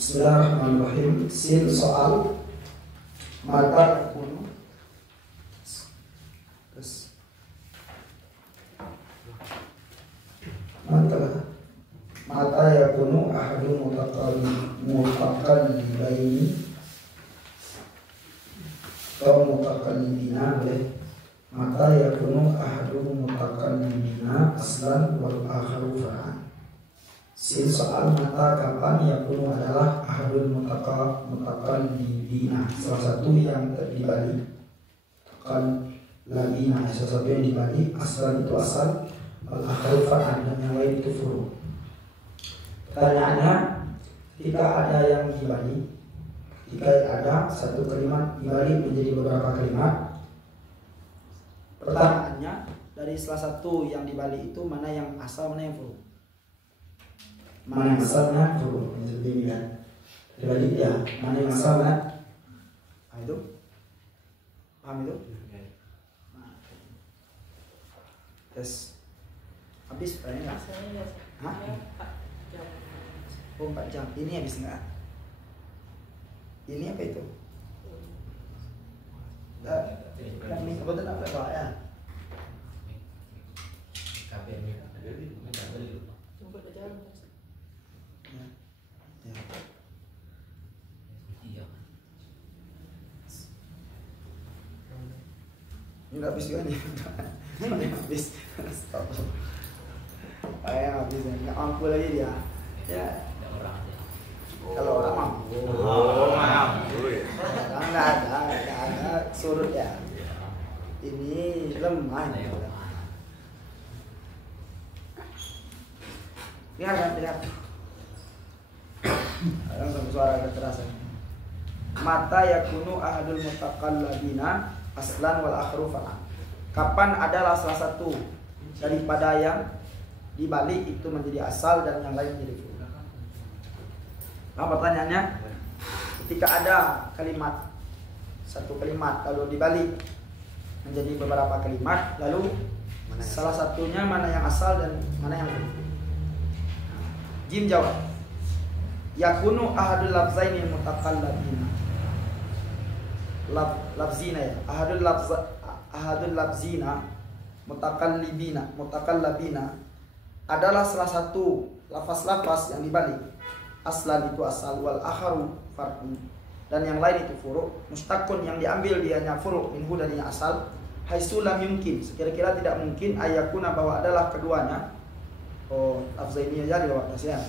Bismillahirrahmanirrahim. Sin soal mata yakunu. Terus mata yakunu ahadu mutakallibaini atau mutakallibina boleh. Mata yakunu ahadu mutakallibina aslan wal akharu far'an. Sin soal mata kapan yakunu adalah ahadul mutakallibina, salah satu yang dibalik labina, salah satu yang dibalik. Aslan itu asal, wal akharu far'an, dan yang lain itu furu'. Pertanyaannya, ketika ada yang dibalik, jika ada satu kalimat dibalik menjadi beberapa kalimat, pertanyaannya dari salah satu yang dibalik itu mana yang asal, mana yang furu'? Mana yang asalnya furu', seperti ini kan. Dibalik ya, mana yang asalnya? Nah, itu paham itu? Nah. Tes habis pertanyaan nggak? Hah? 4 jam. Ini habis nggak? Ini apa itu? Kami kebetulan apa Pak ya? Ini habis juga nih. Ini habis. Stop. Ayah habis, nggak mampu lagi dia. Ya. Kalau orang mampu. Oh, mampu ya. Nggak ada surut ya. Ini lemah ya. Lihat. Langsung suara kekerasan. Mata yakunu ahadul mutakallibina aslan wal akhru far'an. Kapan adalah salah satu daripada yang dibalik itu menjadi asal dan yang lain menjadi furu'? Nah, pertanyaannya, ketika ada kalimat, satu kalimat lalu dibalik menjadi beberapa kalimat, lalu salah satunya mana yang asal dan mana yang furu'? Jim jawab, yakunu ahadul lafzaini mutakallibina. Lafzina ya, ahadul lafzina mutakallibina adalah salah satu lafaz-lafaz yang dibalik. Aslan itu asal, wal akharu far'un, dan yang lain itu furu'. Mustaqun yang diambil dianya furu' minhu darinya asal. Haitsu lam yumkin, sekira-kira tidak mungkin ayakuna bahwa adalah keduanya. Oh, lafzaini aja di bawah atasnya.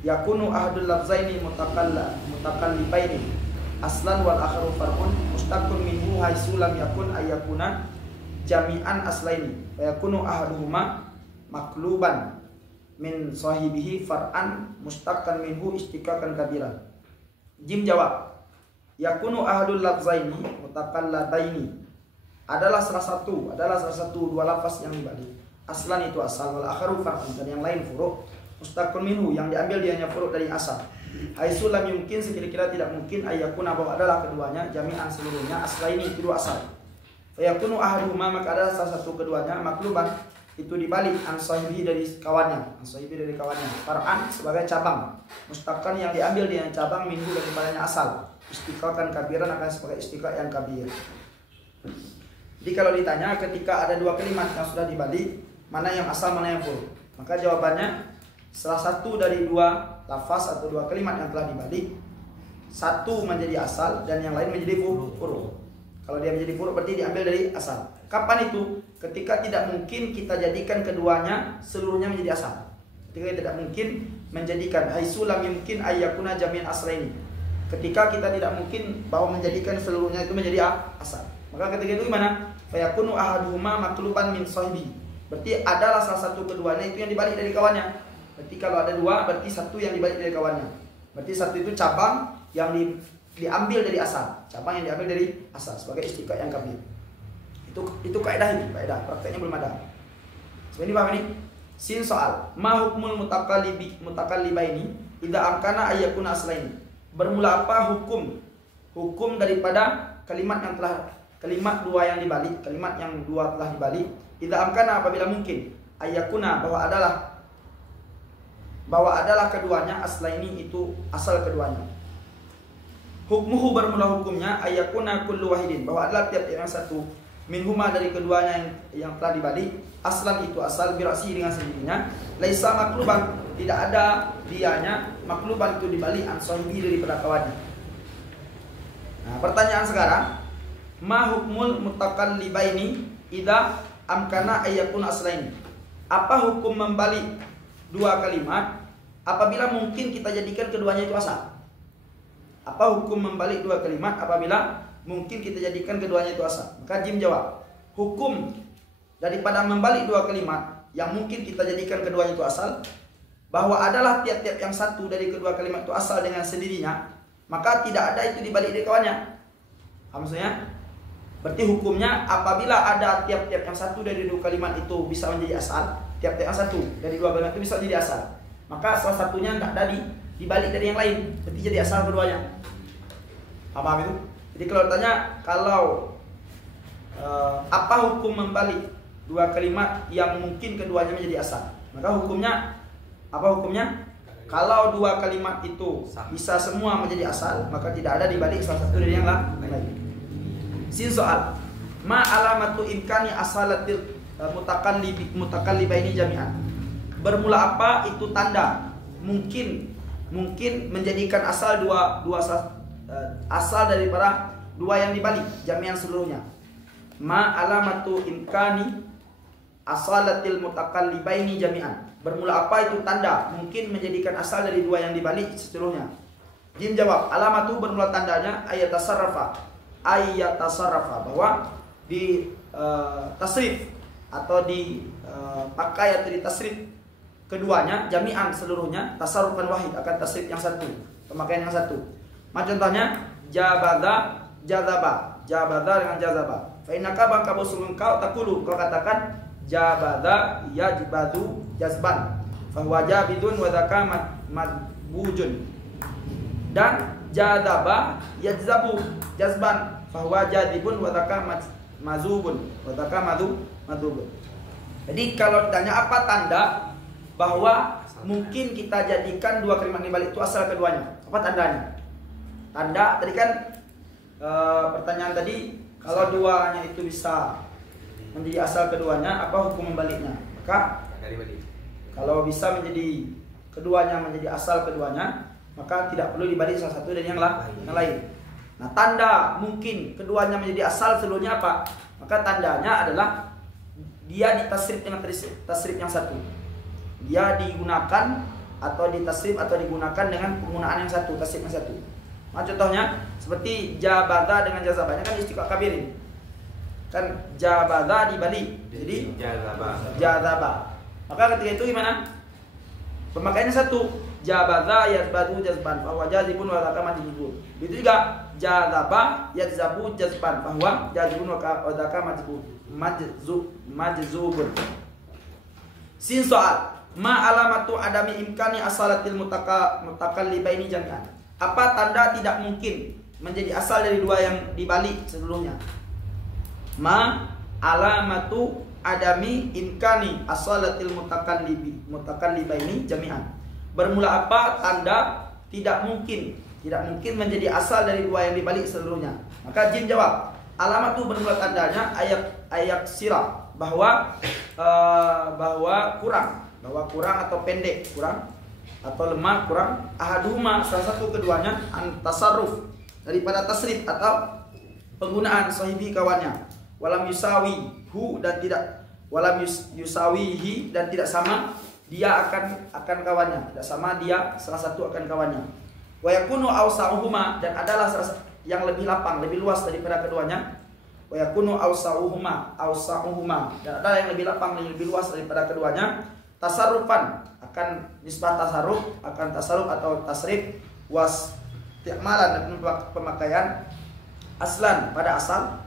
Yakunu ahadul lafzaini mutakallibaini aslan wal akharu far'un mustaqun minhu haitsu lam yakun ayakuna jami'an aslaini wa yakunu ahaduhuma makluban min sahibihi far'an mustaqan minhu istiqaqan kabiran. Jim jawab, yakunu ahadul lafzaini mutakallabaini adalah salah satu dua lafaz yang dibalik. Aslan itu asal, wal akharu far'un, dan yang lain furu'. Mustaqun minhu yang diambil dianya furu' dari asal. Haitsu lam yumkin, sekira-kira tidak mungkin ayakuna bahwa adalah keduanya jami'an seluruhnya aslaini itu dua asal. Fa yakunu ahaduhuma, maka adalah salah satu keduanya makluban itu dibalik an sahibi dari kawannya, far'an sebagai cabang, mustaqan yang diambil dengan cabang minhu daripadanya asal, istiqaqan kabiran akan sebagai istiqaq yang kabir. Jadi kalau ditanya ketika ada dua kalimat yang sudah dibalik, mana yang asal mana yang furu', maka jawabannya salah satu dari dua lafaz atau dua kalimat yang telah dibalik, satu menjadi asal dan yang lain menjadi furu'. Kalau dia menjadi furu' berarti diambil dari asal. Kapan itu? Ketika tidak mungkin kita jadikan keduanya seluruhnya menjadi asal. Ketika tidak mungkin menjadikan haitsu lam yumkin ayyakuna jami'an aslaini. Ketika kita tidak mungkin bahwa menjadikan seluruhnya itu menjadi asal. Maka ketika itu gimana? Fa yakunu ahaduhuma makluban min sahibi. Berarti adalah salah satu keduanya itu yang dibalik dari kawannya. Berarti kalau ada dua, berarti satu yang dibalik dari kawannya. Berarti satu itu cabang yang diambil dari asal. Cabang yang diambil dari asal sebagai istiqaq yang kabir. Itu kaidah ini, kaidah prakteknya belum ada. Sebenarnya paham ini? Sin soal, ma hukmul mutakallibaini idza amkana ayyakuna aslaini. Bermula apa hukum daripada kalimat dua yang dibalik, kalimat yang dua telah dibalik. Idza amkana, apabila mungkin, ayyakuna bahwa adalah bahwa adalah keduanya aslaini itu asal keduanya. Hukmuhu bermula hukumnya ayakuna kullu wahidin, bahwa adalah tiap-tiap yang satu minhuma dari keduanya yang telah dibalik aslan itu asal birasi dengan sendirinya laisa makluban, tidak ada dianya makluban itu dibalik an sahibi daripada kawannya. Nah, pertanyaan sekarang, ma hukmul mutakallibaini idza amkana ayakun aslaini, apa hukum membalik dua kalimat apabila mungkin kita jadikan keduanya itu asal? Apa hukum membalik dua kalimat apabila mungkin kita jadikan keduanya itu asal? Maka Jim jawab, hukum daripada membalik dua kalimat yang mungkin kita jadikan keduanya itu asal, bahwa adalah tiap-tiap yang satu dari kedua kalimat itu asal dengan sendirinya, maka tidak ada itu dibalik dari kawannya. Maksudnya, berarti hukumnya apabila ada tiap-tiap yang satu dari dua kalimat itu bisa menjadi asal, tiap-tiap yang satu dari dua kalimat itu bisa menjadi asal, maka salah satunya tidak ada dibalik dari yang lain, berarti jadi asal keduanya. Paham itu? Jadi kalau ditanya, kalau apa hukum membalik dua kalimat yang mungkin keduanya menjadi asal, maka hukumnya apa hukumnya? Kalau dua kalimat itu bisa semua menjadi asal, maka tidak ada dibalik salah satu dari yang lain. Sin soal, ma alamatu imkani asalatil mutakallibaini jami'an. Bermula apa itu tanda mungkin menjadikan asal asal daripada dua yang dibalik jami'an seluruhnya. Ma alamatu imkani asalatil mutakallibaini jami'an. Bermula apa itu tanda mungkin menjadikan asal dari dua yang dibalik seluruhnya. Jim jawab, alamatu bermula tandanya ayat tasarrafa, bahwa di tasrif atau dipakai atau di tasrif keduanya jami'an seluruhnya tasarrufan wahid, akan tasrif yang satu, pemakaian yang satu. Contohnya jabada jazaba, jabada dengan jazaba. Fa innaka bangka bosul engkau takulu, kau katakan jabada yajbadu jazban, fa huwa jabidun wa dzaka madbujun. Dan jazaba yajzabu jazban, fa huwa jadibun wa dzaka mazubun, wa dzaka madubun. Jadi kalau ditanya apa tanda bahwa mungkin kita jadikan dua kalimat di balik itu asal keduanya, apa tandanya? Tanda tadi kan pertanyaan tadi, kalau duanya itu bisa menjadi asal keduanya, apa hukum membaliknya? Maka kalau bisa menjadi keduanya menjadi asal keduanya, maka tidak perlu dibalik salah satu dari yang lain. Nah, tanda mungkin keduanya menjadi asal seluruhnya apa? Maka tandanya adalah dia ditasrif dengan tasrif yang satu. Dia digunakan atau ditasrif atau digunakan dengan penggunaan yang satu, tasrif yang satu. Nah, contohnya seperti jabada dengan jazabanya kan istiqaq kabirin. Kan jabada dibalik, jadi jazaba. Maka ketika itu gimana? Pemakaiannya satu, jabada yajbadu jazban, bahwa jazibun wa dzaka majzubun. Itu juga jazaba yajzabu jazban, bahwa jazibun wa dzaka majzubun. Sin soal, ma alamatu adami imkani asalatil mutakallibaini jami'an. Apa tanda tidak mungkin menjadi asal dari dua yang dibalik seluruhnya? Ma alamatu adami imkani asalatil mutakallibaini jami'an. Bermula apa tanda tidak mungkin menjadi asal dari dua yang dibalik seluruhnya? Maka Jim jawab, alamat itu bermula tandanya ayak sirah, bahwa kurang atau pendek, kurang atau lemah, kurang ahaduhuma salah satu keduanya tasarruf daripada tasrif atau penggunaan sahibi kawannya, walam yusawihi dan tidak sama dia akan kawannya, tidak sama dia salah satu akan kawannya. Wa yakunu awsa'uhuma, dan adalah yang lebih lapang, lebih luas daripada keduanya. Wa yakunu awsa'uhuma, dan adalah yang lebih lapang, lebih luas daripada keduanya. Tasarrufan, akan nisbah tasarruf, akan tasarruf atau tasrif, was ti'malan, dan pemakaian aslan pada asal.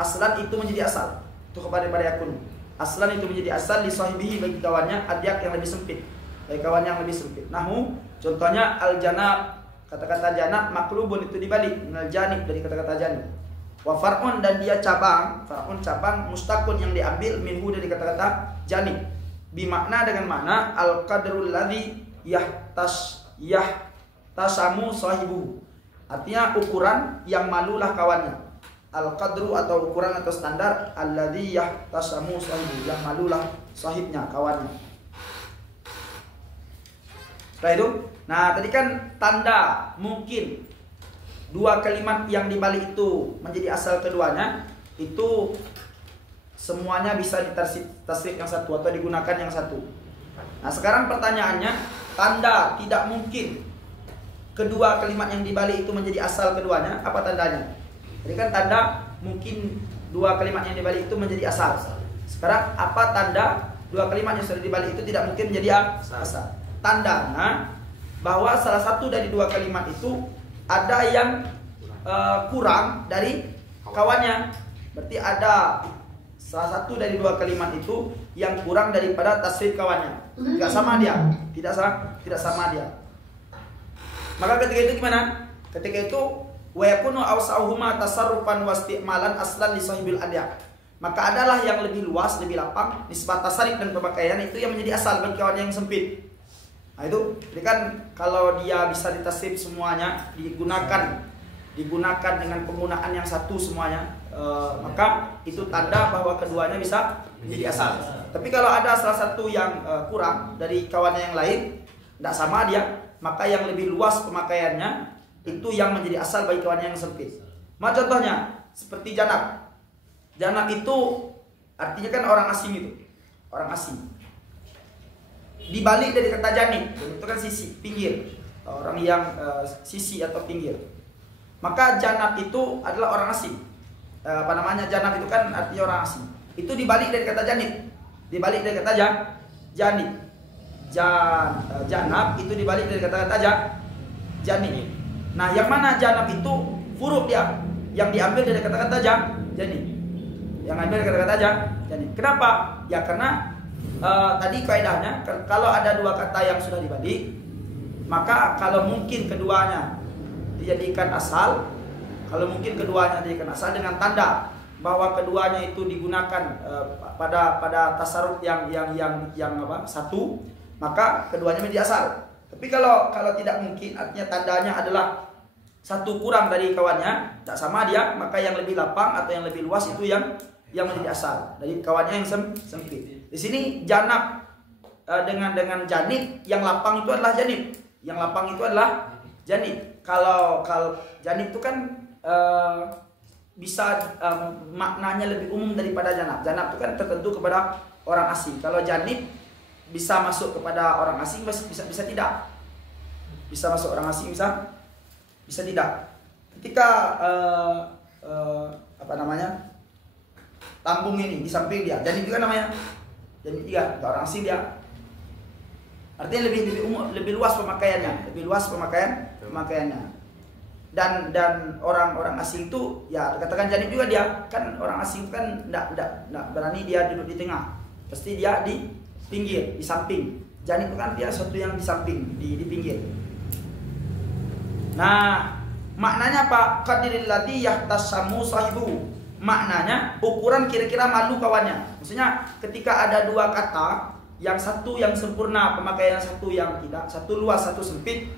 Aslan itu menjadi asal, itu kepada yakun. Aslan itu menjadi asal li sahibihi, bagi kawannya, adyak yang lebih sempit, bagi kawannya yang lebih sempit. Nahu, contohnya al-janab, kata-kata janab maklubun itu dibalik, minal janib, dari kata-kata janib. Wa far'un, dan dia cabang, far'un cabang, mustakun yang diambil minhu dari kata-kata janib. Bimakna dengan makna al-qadrul ladzi yahtasamu sahibu. Artinya ukuran yang malulah kawannya. Al-qadru atau ukuran atau standar alladzi yahtasamu sahibu, yang malulah sahibnya, kawannya. Setelah itu, nah tadi kan tanda mungkin dua kalimat yang dibalik itu menjadi asal keduanya, itu semuanya bisa ditasrif yang satu atau digunakan yang satu. Nah sekarang pertanyaannya, tanda tidak mungkin kedua kalimat yang dibalik itu menjadi asal keduanya, apa tandanya? Jadi kan tanda mungkin dua kalimat yang dibalik itu menjadi asal. Sekarang apa tanda dua kalimat yang sudah dibalik itu tidak mungkin menjadi asal? Tandanya bahwa salah satu dari dua kalimat itu ada yang kurang dari kawannya. Berarti ada salah satu dari dua kalimat itu yang kurang daripada tasrif kawannya. Tidak sama dia, tidak sama dia. Maka ketika itu gimana? Ketika itu wa yakunu awsa'uhuma tasarrufan wa isti'malan aslan li sahibil adya. Maka adalah yang lebih luas, lebih lapang nisbat tasarruf dan pemakaian itu yang menjadi asal bagi kawan yang sempit. Nah itu, jadi kan kalau dia bisa ditasrif semuanya, digunakan dengan penggunaan yang satu semuanya, maka itu tanda bahwa keduanya bisa menjadi asal. Tapi kalau ada salah satu yang kurang dari kawannya yang lain, tidak sama dia, maka yang lebih luas pemakaiannya itu yang menjadi asal bagi kawannya yang sempit. Maka contohnya seperti janab. Janab itu artinya kan orang asing itu, orang asing. Dibalik dari kata janib, itu kan sisi, pinggir, orang yang sisi atau pinggir. Maka janab itu adalah orang asing. Janab itu kan artinya orang asing. Itu dibalik dari kata janib, dibalik dari kata janib. Janab itu dibalik dari kata-kata janib. Nah, yang mana janab itu huruf dia yang diambil dari kata-kata janib. Yang ambil dari kata-kata janib. Kenapa? Ya karena tadi kaidahnya kalau ada dua kata yang sudah dibalik, maka kalau mungkin keduanya dijadikan asal, dijadikan asal dengan tanda bahwa keduanya itu digunakan pada tasarruf yang satu, maka keduanya menjadi asal. Tapi kalau tidak mungkin, artinya tandanya adalah satu kurang dari kawannya, tak sama dia, maka yang lebih lapang atau yang lebih luas itu yang menjadi asal dari kawannya yang sempit. Di sini janab dengan janib, yang lapang itu adalah janib. Yang lapang itu adalah janib. Kalau janib itu kan bisa maknanya lebih umum daripada janab. Janab itu kan tertentu kepada orang asing. Kalau janib bisa masuk kepada orang asing, bisa tidak. Bisa masuk orang asing, bisa tidak. Ketika lambung ini di samping dia, janib juga namanya. Janib juga, orang asing dia. Artinya lebih luas pemakaiannya, pemakaiannya. Dan orang asing itu ya katakan janib juga dia, kan orang asing kan enggak berani dia duduk di tengah. Pasti dia di pinggir, di samping. Janib itu kan dia sesuatu yang di samping, di pinggir. Nah, maknanya apa? Qadiril ladzi yahtasamu sahibu. Maknanya ukuran kira-kira malu kawannya. Maksudnya ketika ada dua kata, yang satu yang sempurna pemakaian, satu yang tidak, satu luas, satu sempit.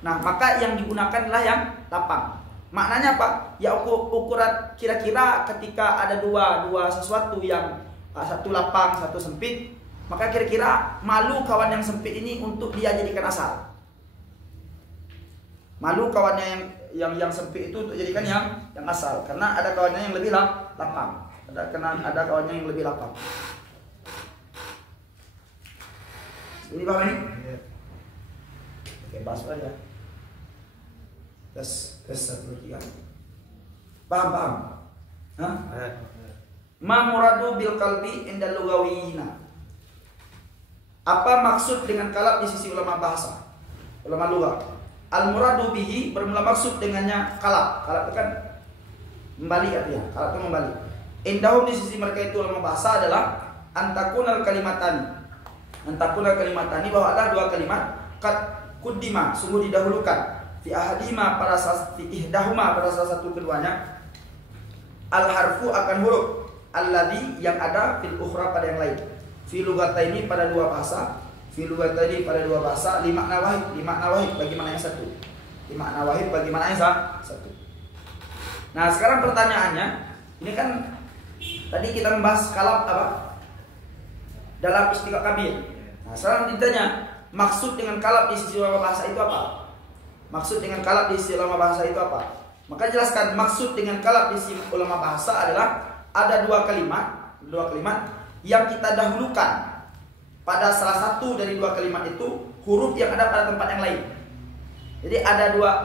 Nah, maka yang digunakan adalah yang lapang. Maknanya apa? Ya ukuran kira-kira ketika ada dua sesuatu yang satu lapang, satu sempit, maka kira-kira malu kawan yang sempit ini untuk dia jadikan asal. Malu kawannya yang sempit itu untuk jadikan yang asal, karena ada kawannya yang lebih lapang. Ada kawannya yang lebih lapang. Ini paham ini? Oke, bahas aja. Tes 1 2 3. Paham? Hah? Ma muradu bil qalbi inda lugawiyina. Apa maksud dengan kalab di sisi ulama bahasa? Ulama lugah. Al muradu bihi bermula maksud dengannya kalab. Kalab itu kan membalik artinya. Kalab itu membalik. Indahum di sisi mereka itu ulama bahasa adalah antakunal kalimatani. Antakunal kalimatani, bahwa ada dua kalimat qad kuddima, sungguh didahulukan, fi ahadima pada ihdahuma pada salah satu keduanya, al harfu akan huruf alladhi yang ada fil ukhra pada yang lain, fi lugataini pada dua bahasa, Fil tadi pada dua bahasa lima makna wahid bagi mana yang satu. Lima makna wahid bagi mana yang satu. Nah, sekarang pertanyaannya, ini kan tadi kita membahas kalab apa? Dalam istiqaq kabir. Nah, sekarang ditanya, maksud dengan kalab di sisi ulama bahasa itu apa? Maksud dengan kalab di sisi ulama bahasa itu apa? Maka jelaskan maksud dengan kalab di sisi ulama bahasa adalah ada dua kalimat yang kita dahulukan pada salah satu dari dua kalimat itu huruf yang ada pada tempat yang lain. Jadi ada dua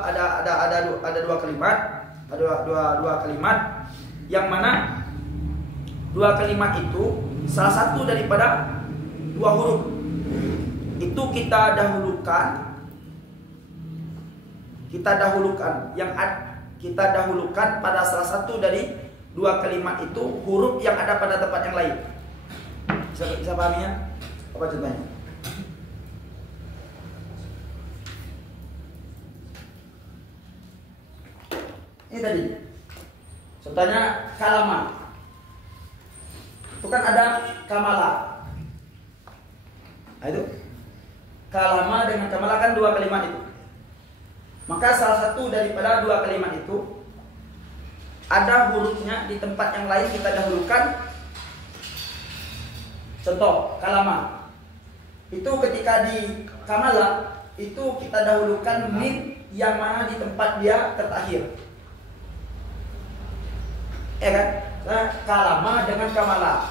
kalimat yang mana dua kalimat itu salah satu daripada dua huruf itu kita dahulukan pada salah satu dari dua kalimat itu huruf yang ada pada tempat yang lain. Bisa pahami ya? Apa contohnya? Ini tadi. Contohnya kalama. Itu kan ada kamala. Nah, itu. Kalama dengan kamala kan dua kalimat itu. Maka salah satu daripada dua kalimat itu ada hurufnya di tempat yang lain kita dahulukan. Contoh kalama. Itu ketika di kamala itu kita dahulukan mim yang mana di tempat dia terakhir. Ya kan? Nah, kalama dengan kamala.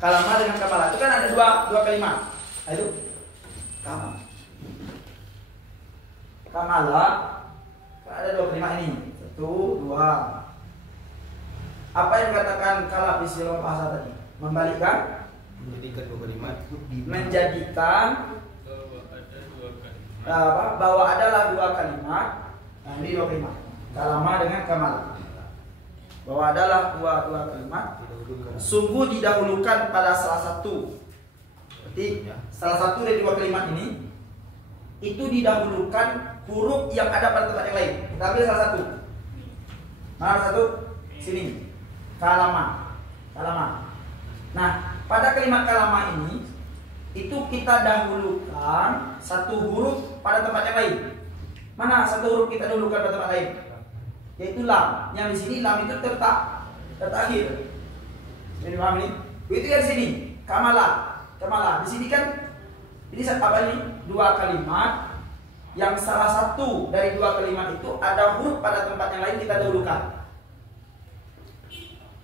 Kalama dengan kamala itu kan ada dua kalimat. Nah, itu kamala ada dua kalimat ini. Satu, dua. Apa yang dikatakan kalab di sisi bahasa tadi? Menjadikan dua kalimat. Menjadikan bahwa adalah dua kalimat. Nah, ini dua kalimat. Kalama dengan kamala. Bahwa adalah dua kalimat. Sungguh didahulukan pada salah satu. Berarti salah satu dari dua kalimat ini itu didahulukan huruf yang ada pada tempat yang lain. Kita ambil salah satu. Mana satu? Sini. Kalama. Nah, pada kalimat kalama ini itu kita dahulukan satu huruf pada tempat yang lain. Mana satu huruf kita dahulukan pada tempat lain? Yaitu lam. Yang di sini lam itu terakhir. Ini paham ini? Itu dari sini. Kamala. Di sini kan ini apa ini? Dua kalimat yang salah satu dari dua kalimat itu ada huruf pada tempat yang lain kita dahulukan.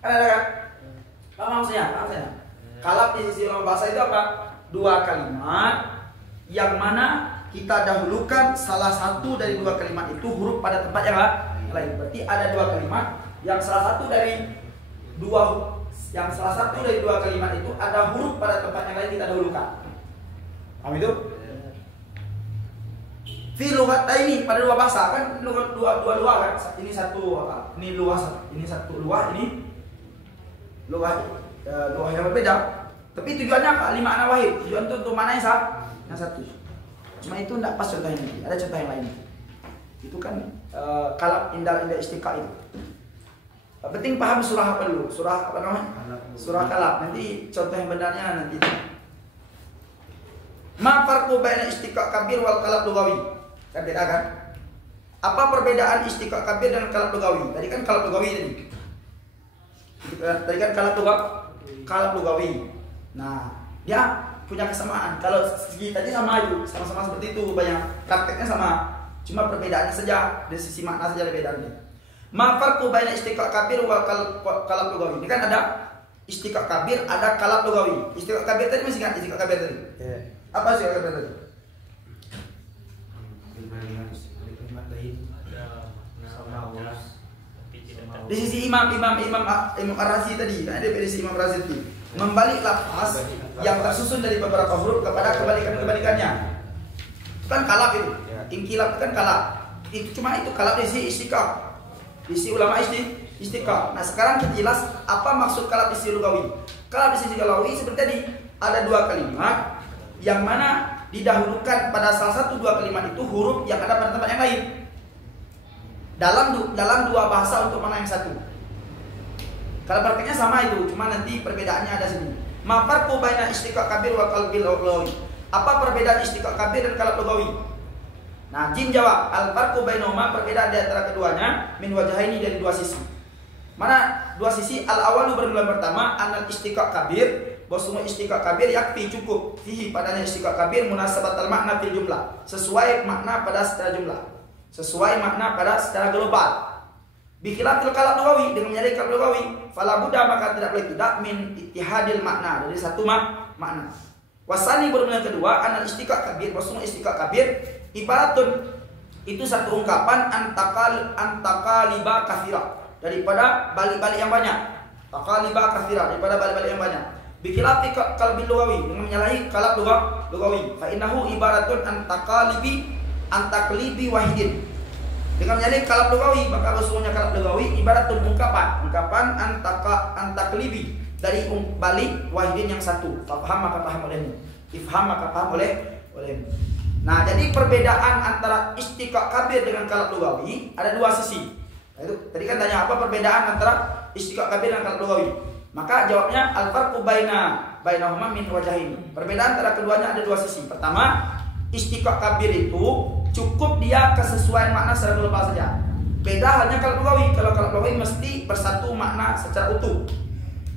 Ada kan? Paham maksudnya? Kalab di sisi ulama bahasa itu apa? Dua kalimat yang mana kita dahulukan salah satu dari dua kalimat itu huruf pada tempat yang lain. Berarti ada dua kalimat yang salah satu dari dua kalimat itu ada huruf pada tempat yang lain kita dahulukan. Paham itu? Fi lughatain pada dua bahasa kan dua kan. Ini satu apa? Ini luas, ini satu luas, ini luas yang berbeda. Tapi tujuannya apa? Lima makna wahid. Tujuan itu untuk mana yang satu. Cuma itu tidak pas contoh ini. Ada contoh yang lain. Itu kan kalab indah istiqaq itu. Penting paham surah apa dulu? Surah apa namanya? Surah kalab. Nanti contoh yang benarnya nanti. Ma farqu baina istiqaq kabir wal kalab lughawi? Kan beda kan? Apa perbedaan istiqaq kabir dan kalab lughawi? Tadi kan kalab lughawi tadi. Tadi kan kalab lughawi. Nah, dia punya kesamaan. Kalau segi tadi sama itu, sama-sama seperti itu, banyak prakteknya sama. Cuma perbedaannya saja dari sisi makna saja bedanya. Ma farqu baina istiqaq kabir wal kalab lughawi? Ini kan ada istiqaq kabir, ada kalab lughawi. Istiqaq kabir tadi masih ingat istiqaq kabir tadi? Yeah. Apa istiqaq kabir tadi? Di sisi Imam Ar-Razi tadi, ada di sisi Imam Ar-Razi tadi, membalik lafaz yang tersusun dari beberapa huruf kepada kebalikannya. Itu kan kalab itu. Inkilab itu kan kalab. Itu cuma itu kalab di sisi istiqaq. Di sisi ulama istiqaq. Nah, sekarang kita jelas apa maksud kalab di sisi lughawi. Kalab di sisi lughawi seperti tadi, ada dua kalimat yang mana didahulukan pada salah satu dua kalimat itu huruf yang ada pada tempat yang lain. Dalam dua bahasa untuk mana yang satu. Kalau prakteknya sama itu, cuma nanti perbedaannya ada sini. Ma farqu baina istiqaq kabir wa qalbil lughawi. Apa perbedaan istiqaq kabir dan qalb lughawi? Nah, jim jawab, al farqu bainahuma, perbedaan di antara keduanya min wajahaini, dari dua sisi. Mana dua sisi? Al awalu, bermula pertama, anal istiqaq kabir, bahwa istiqaq kabir yakfi, cukup, fihi, padanya istiqaq kabir munasabatal makna fil jumlah, sesuai makna pada secara jumlah, sesuai makna pada secara global. Bikhilafil qalb lughawi, dengan menyadari qalb lughawi, fala budda, maka tidak boleh tidak min ittihadil makna, dari satu makna. Wasani, bermula kedua, anal istiqaq kabir, bahwa istiqaq kabir ibaratun, itu satu ungkapan, antakaliba kathira, daripada balik-balik yang banyak. Takaliba kathira, daripada balik-balik yang banyak. Bikhilafi qalbil lughawi, dengan menyalahi qalb lughawi, fa innahu ibaratun antaklibi wahidin. Dengan menyalahi qalb lughawi, maka sesungguhnya qalb lughawi ibaratun ungkapan antaklibi, dari balik wahidin yang satu. Faham maka paham olehmu, ifham maka paham olehmu. Nah, jadi perbedaan antara istiqaq kabir dengan qalb lughawi ada dua sisi. Nah, itu tadi kan tanya apa perbedaan antara istiqaq kabir dan qalb lughawi. Maka jawabnya al farqu bainahuma min wajahin. Perbedaan antara keduanya ada dua sisi. Pertama, istiqaq kabir itu cukup dia kesesuaian makna secara global saja. Beda halnya qalb lughawi. Kalau qalb lughawi mesti bersatu makna secara utuh.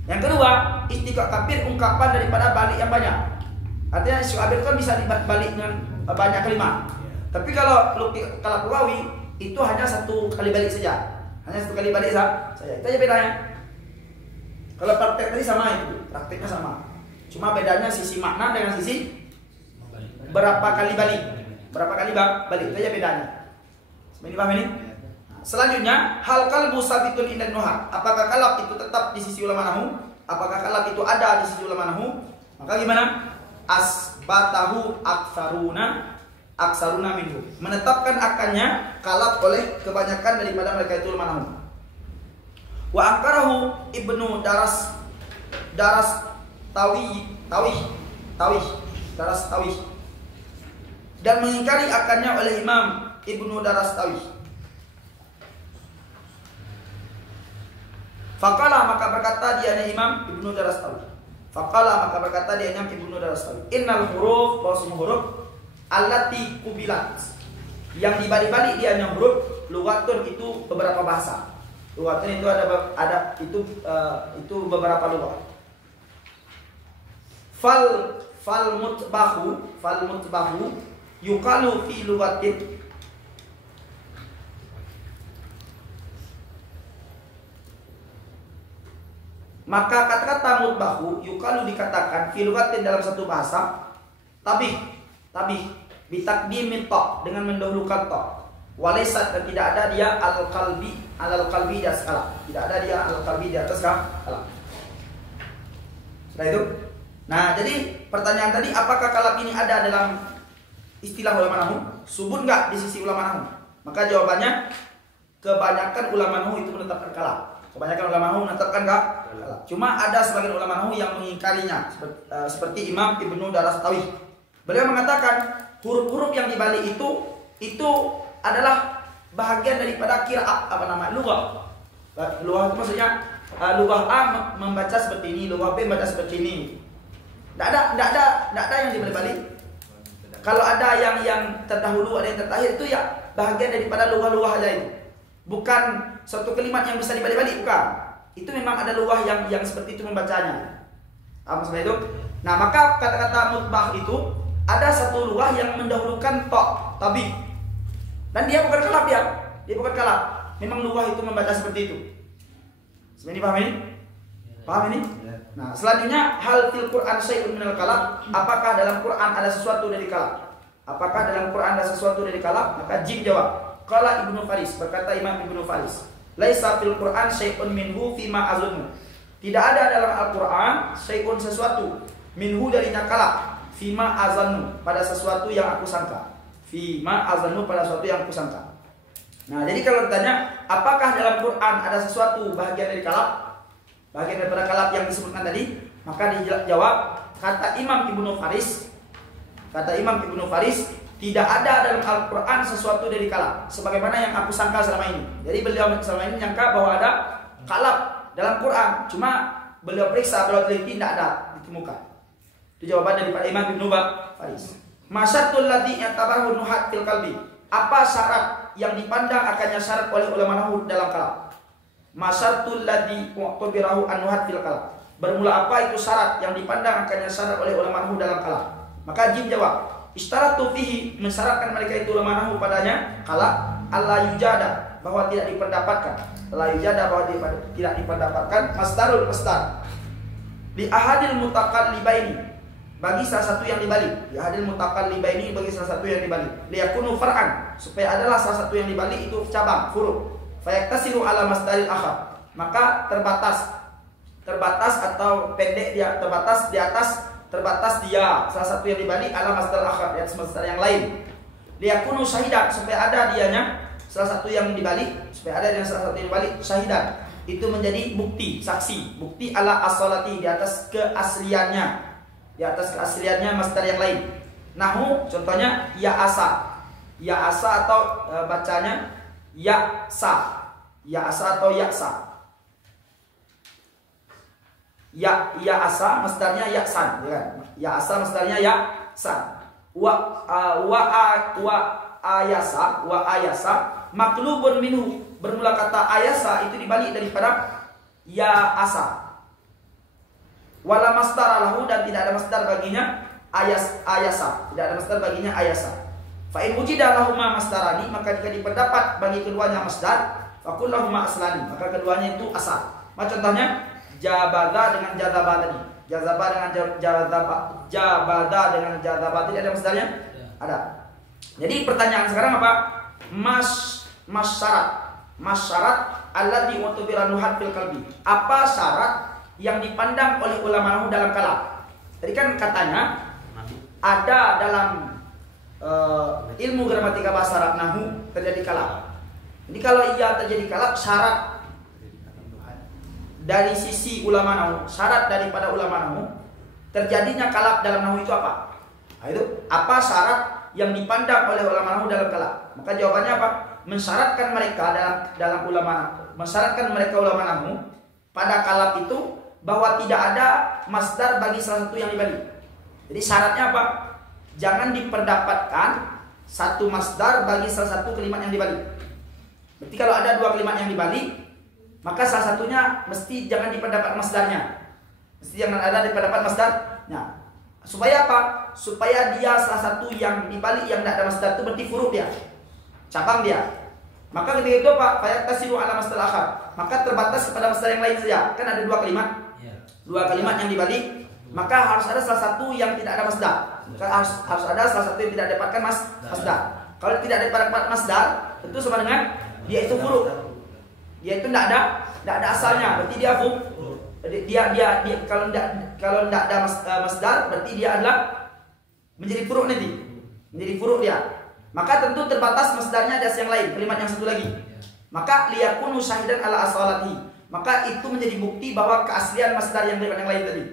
Yang kedua, istiqaq kabir ungkapan daripada balik yang banyak. Artinya istiqaq kabir kan bisa dibalik dengan banyak kalimat. Tapi kalau qalb lughawi itu hanya satu kali balik saja. Hanya satu kali balik saja. Itu aja bedanya. Kalau praktek tadi sama itu, prakteknya sama. Cuma bedanya sisi makna dengan sisi berapa kali balik. Berapa kali balik, itu aja bedanya. Ini paham ini? Selanjutnya, hal qalbu sabitun indan nuhat. Apakah kalab itu tetap di sisi ulama nahwu? Apakah kalab itu ada di sisi ulama nahwu? Maka gimana? Asbatahu aksaruna minhu. Menetapkan akannya kalab oleh kebanyakan daripada mereka itu ulama nahwu. Wa angkarahu Ibnu Daras Tawih dan mengingkari akannya oleh Imam Ibnu Daras Tawih. Faqala, maka berkata dia Imam Ibnu Daras Tawih. Faqala, maka berkata dia Ibnu Daras Tawih. Innal huruf, bahwa semua huruf allati kubilat, yang dibalik-balik dia huruf lughatun, itu beberapa bahasa. Lughatun itu itu beberapa lughat. Fal mutbahu yuqalu fi lughatin, maka kata-kata mutbahu yuqalu dikatakan fi lughatin dalam satu bahasa tabih bitakdimin ta, dengan mendahulukan ta. Walaisat, dan tidak ada dia al-qalbi di atas kalam. Tidak ada dia al-qalbi di atas kalam. Sudah itu. Nah, jadi pertanyaan tadi, apakah kalam ini ada dalam istilah ulama nahwu? Subun enggak di sisi ulama nahwu? Maka jawabannya, kebanyakan ulama nahwu itu menetapkan kalam. Kebanyakan ulama nahwu menetapkan kalam. Cuma ada sebagian ulama nahwu yang mengingkarinya, seperti Imam Ibnu Daras Tawih. Beliau mengatakan huruf-huruf yang dibalik itu adalah bahagian daripada qiraat, lughah. Lughah itu maksudnya lughah A membaca seperti ini, lughah B membaca seperti ini. Tidak ada yang dibalik-balik. Kalau ada yang terdahulu, ada yang terakhir, itu ya bahagian daripada lughah-lughah aja itu. Bukan suatu kalimat yang bisa dibalik-balik, bukan. Itu memang ada lughah yang seperti itu membacanya. Apa seperti itu? Nah, maka kata-kata mutbah itu ada satu lughah yang mendahulukan tabi. Dan dia bukan kalab, dia bukan kalab. Memang lughah itu membaca seperti itu. Sebenarnya paham ini? Paham ini? Nah, selanjutnya, hal fil Quran syai'un minal kalab. Apakah dalam Quran ada sesuatu dari kalab? Apakah dalam Quran ada sesuatu dari kalab? Maka jim jawab. Qala Ibnu Faris, berkata Imam Ibnu Faris, laisa fil Quran syai'un minhu fima azunnu. Tidak ada dalam Al-Quran syai'un, sesuatu, minhu darinya kalab, fima azannu, pada sesuatu yang aku sangka. Fima azannu, pada sesuatu yang aku sangka. Nah, jadi kalau ditanya apakah dalam Quran ada sesuatu bahagian dari kalab, bahagian daripada kalab yang disebutkan tadi, maka dijawab, kata Imam Ibnu Faris, tidak ada dalam Al-Quran sesuatu dari kalab, sebagaimana yang aku sangka selama ini. Jadi beliau selama ini menyangka bahwa ada kalab dalam Quran, cuma beliau periksa, beliau teliti, tidak ada. ditemukan. Itu jawaban daripada Imam Ibnu Faris. Masyaratul ladzi yatabahu nuhat fil qalbi. Apa syarat yang dipandang akannya syarat oleh ulama nahwu dalam kalam? Masyaratul ladzi mu'tabirahu an-nuhat fil kalam. Bermula apa itu syarat yang dipandang akannya syarat oleh ulama nahwu dalam kalam? Maka Jim jawab, istaratu fihi, mensyaratkan mereka itu ulama nahwu padanya kalam Allah yujada, bahwa tidak diperdapatkan. Allah yujada, bahwa tidak diperdapatkan masdarul masdar di ahadil mutaqallibaini, bagi salah satu yang dibalik. Di ahadil mutaqallibaini, bagi salah satu yang dibalik. Liyakunu far'an, supaya adalah salah satu yang dibalik itu cabang, furu'. Fayaktasiru ala masdaril akhar, maka terbatas atau pendek dia, terbatas di atas, terbatas dia salah satu yang dibalik ala masdar akhar, di atas masdar yang lain. Liyakunu syahidan, supaya ada dianya salah satu yang dibalik, supaya ada yang salah satu yang dibalik syahidan, itu menjadi bukti, saksi, bukti ala as-salati, di atas keasliannya, di atas keasliannya masdar yang lain. Nahu contohnya ya asa atau bacanya ya asa atau yaksa. Ya asa masdarnya yaksan, ya kan? Ya asa masdarnya yaksan. Wa ayasa maklubun minhu, bermula kata ayasa itu dibalik daripada ya asa. Wala masdar lahu, dan tidak ada masdar baginya ayasa, tidak ada masdar baginya ayasa. Fa in wujida lahuma masdarani, maka jika dipendapat bagi keduanya masdar, fa kullahuma aslani, maka keduanya itu asal. Maka contohnya jabada dengan jazaba tadi. Jazaba dengan jazaba, jabada dengan jazaba, tidak ada masdarnya? Ada. Jadi pertanyaan sekarang apa? Masyarat alladzi utubira nuhat fil qalbi. Apa syarat yang dipandang oleh ulama nahwu dalam kalam? Tadi kan katanya ada dalam ilmu gramatika bahasa Arab nahwu terjadi kalam. Jadi kalau ia terjadi kalam, syarat dari sisi ulama nahwu, syarat daripada ulama nahwu terjadinya kalam dalam nahwu itu apa? Nah, itu apa syarat yang dipandang oleh ulama nahwu dalam kalam? Maka jawabannya apa? Mensyaratkan mereka dalam ulama, mensyaratkan mereka ulama nahwu pada kalam itu bahwa tidak ada masdar bagi salah satu yang dibalik. Jadi syaratnya apa? Jangan diperdapatkan satu masdar bagi salah satu kalimat yang dibalik. Berarti kalau ada dua kalimat yang dibalik, maka salah satunya mesti jangan dipendapat masdarnya. Mesti jangan ada dipendapat masdarnya. Supaya apa? Supaya dia salah satu yang dibalik yang tidak ada masdar itu berarti furu' dia, cabang dia. Maka ketika itu apa? Fayaktasiru ala masdar akhar, maka terbatas kepada masdar yang lain saja. Kan ada dua kalimat, dua kalimat yang dibalik, maka harus ada salah satu yang tidak ada masdar. Harus ada salah satu yang tidak dapatkan masdar. Kalau tidak dapatkan masdar, tentu sama dengan dia itu furu'. Dia itu tidak ada asalnya, berarti dia furu'. Dia kalau tidak ada masdar, berarti dia adalah menjadi furu' nanti. Menjadi furu' dia. Maka tentu terbatas masdarnya ada yang lain, kalimat yang satu lagi. Maka liyakunu syahidan ala asalati. Maka itu menjadi bukti bahwa keaslian masdar yang kalimat yang lain tadi.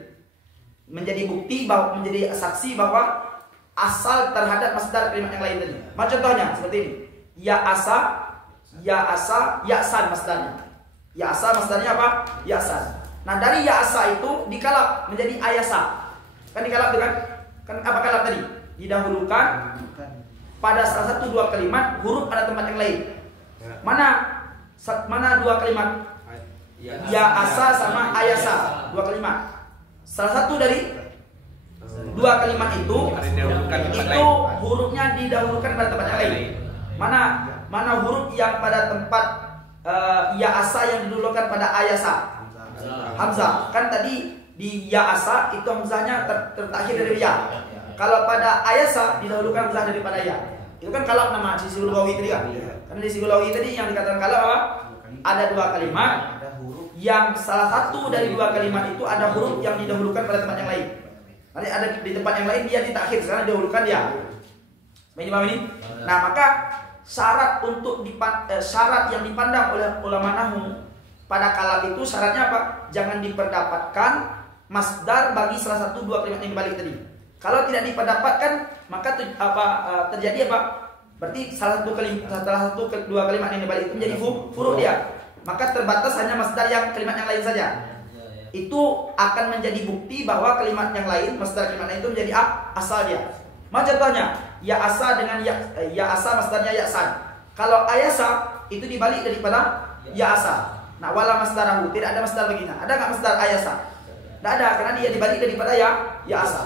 Menjadi bukti bahwa, menjadi saksi bahwa asal terhadap masdar kalimat yang lain tadi. Maka contohnya seperti ini. Ya asa, yaksan masdarnya. Ya asa masdarnya apa? Yaksan. Nah dari ya asa itu dikalap menjadi ayasa. Kan dikalap itu kan? Kan apa kalap tadi? Didahulukan pada salah satu dua kalimat huruf pada tempat yang lain. Mana dua kalimat? Ya asa sama ayasa, dua kalimat. Salah satu dari dua kalimat itu hurufnya didahulukan pada tempat yang lain. Mana huruf yang pada tempat ya asa yang didahulukan pada ayasa? Hamzah. Kan tadi di ya asa itu hamzahnya tertakhir dari ya. Kalau pada ayasa didahulukan hamzah daripada ya. Itu kan kalap nama sisi lugawi tadi kan. Karena di sisi lugawi tadi yang dikatakan kalap apa? Ada dua kalimat yang salah satu dari dua kalimat itu ada huruf yang didahulukan pada tempat yang lain. Nanti ada di tempat yang lain dia ditakhir, sekarang didahulukan dia. Ini. Nah, maka syarat untuk syarat yang dipandang oleh ulama nahwu pada kalam itu syaratnya apa? Jangan diperdapatkan masdar bagi salah satu dua kalimat yang dibalik tadi. Kalau tidak diperdapatkan, maka terjadi apa? Berarti salah satu dua kalimat yang dibalik itu menjadi furu' dia. Maka terbatas hanya masdar yang kalimat yang lain saja. itu akan menjadi bukti bahwa kalimat yang lain, masdar kalimat lain itu menjadi asal dia. Contohnya, ya asa dengan ya asa masdarnya ya san. Kalau ayasa itu dibalik daripada ya asa. Nah, wala masdarahu, tidak ada masdar baginya. Ada nggak masdar ayasa? Tidak ada, karena dia dibalik daripada ya asa.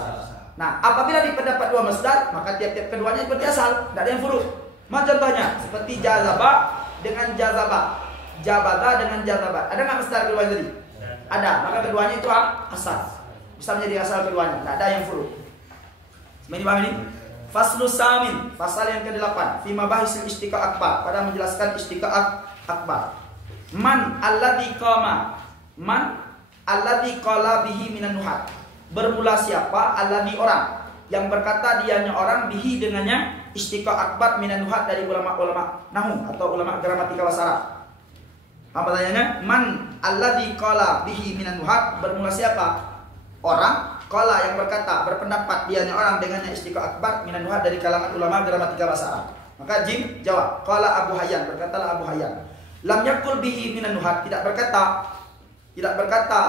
Nah, apabila dipendapat dua masdar, maka tiap-tiap keduanya seperti asal, tidak ada yang furud. Contohnya seperti jazaba dengan jazaba, jabata dengan jazabat. Ada nggak masdar kedua tadi? Ada, maka keduanya itu asal. Bisa menjadi asal keduanya, tidak ada yang furud. Ini paham ini? Faslu samin, pasal yang ke-8, fi mabahisil istiqa akbar, pada menjelaskan istiqa akbar. Man alladzi qama, man alladzi qala bihi minan nuhat. Bermula siapa? Alladzi orang yang berkata dianya orang bihi dengannya istiqa akbar minan nuhat dari ulama-ulama nahwu atau ulama gramatika bahasa Arab. Apa pertanyaannya? Man alladzi qala bihi minan nuhat, bermula siapa? Orang qala yang berkata, berpendapat dianya orang dengannya istiqa akbar minan nuhat dari kalangan ulama gramatika bahasa Arab. Maka Jim jawab, qala Abu Hayyan, berkatalah Abu Hayyan. Lam yakul bihi minan nuhat, tidak berkata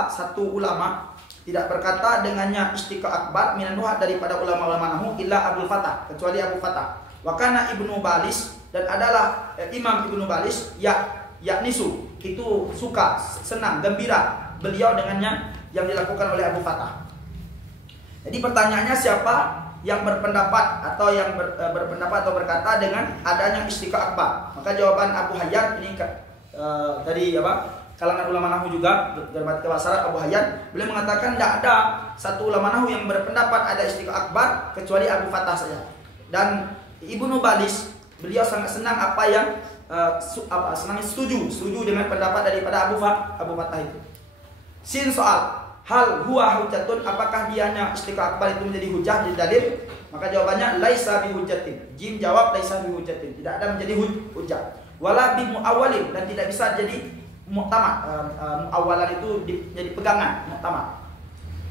satu ulama, tidak berkata dengannya istiqa akbar minan nuhat daripada ulama-ulama nahwu illa Abdul Fatah, kecuali Abu Fatah. Wa kana Ibnu Balis, dan adalah Imam Ibnu Balis yaknisu, itu suka, senang, gembira beliau dengannya yang dilakukan oleh Abu Fatah. Jadi pertanyaannya, siapa yang berpendapat atau yang berpendapat atau berkata dengan adanya istiqa akbar? Maka jawaban Abu Hayyan ini dari kalangan ulama nahwu juga gramatika bahasa Arab, Abu Hayyan beliau mengatakan tidak ada satu ulama nahwu yang berpendapat ada istiqa akbar kecuali Abu Fatah saja. Dan Ibnu Balis beliau sangat senang apa yang setuju dengan pendapat daripada Abu Fatah itu. Sin soal, hal huwa hujjatun, apakah dianya istiqa akbar itu menjadi hujah, jadi dalil? Maka jawabannya laisa bihujjatin. Jim jawab laisa bihujjatin, tidak ada menjadi hujah. Wala bi muawwalin, dan tidak bisa jadi mu'tamad. Muawwalan itu jadi pegangan, mu'tamad.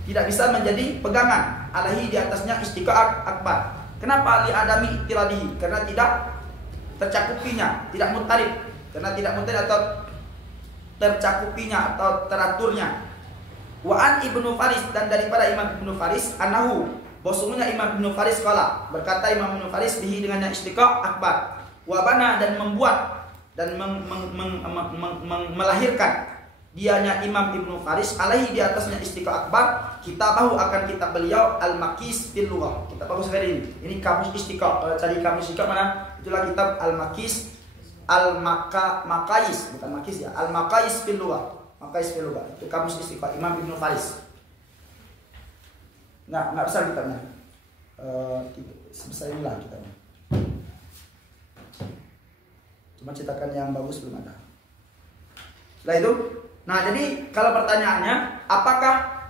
Tidak bisa menjadi pegangan alaihi di atasnya istiqa akbar. Kenapa? Li adami ittiradihi, karena tidak tercakupinya, tidak mutarib, karena tidak mutarib atau tercakupinya atau teraturnya. Wa an Ibnu Faris, dan daripada Imam Ibnu Faris anahu, bahwasanya Imam Ibnu Faris qala, berkata Imam Ibnu Faris bihi dengannya istiqa akbar. Wa bana, dan membuat dan melahirkan dianya Imam Ibnu Faris alaihi di atasnya istiqa akbar, kitabahu akan kitab beliau Al-Maqis fil Lughah. Kitab bagus sekali ini. Ini kamus istiqa. Kalau cari kamus istiqa mana? Itulah kitab Al-Maqis, Al-Maqais, bukan Maqis ya, Al-Maqais fil Lughah. Maqais fil Lughah. Itu kamus istiqa Imam Ibnu Faris. Nggak besar kitabnya. Sebesar inilah kitabnya. Cuma cetakan yang bagus belum ada. Setelah itu, nah jadi kalau pertanyaannya, apakah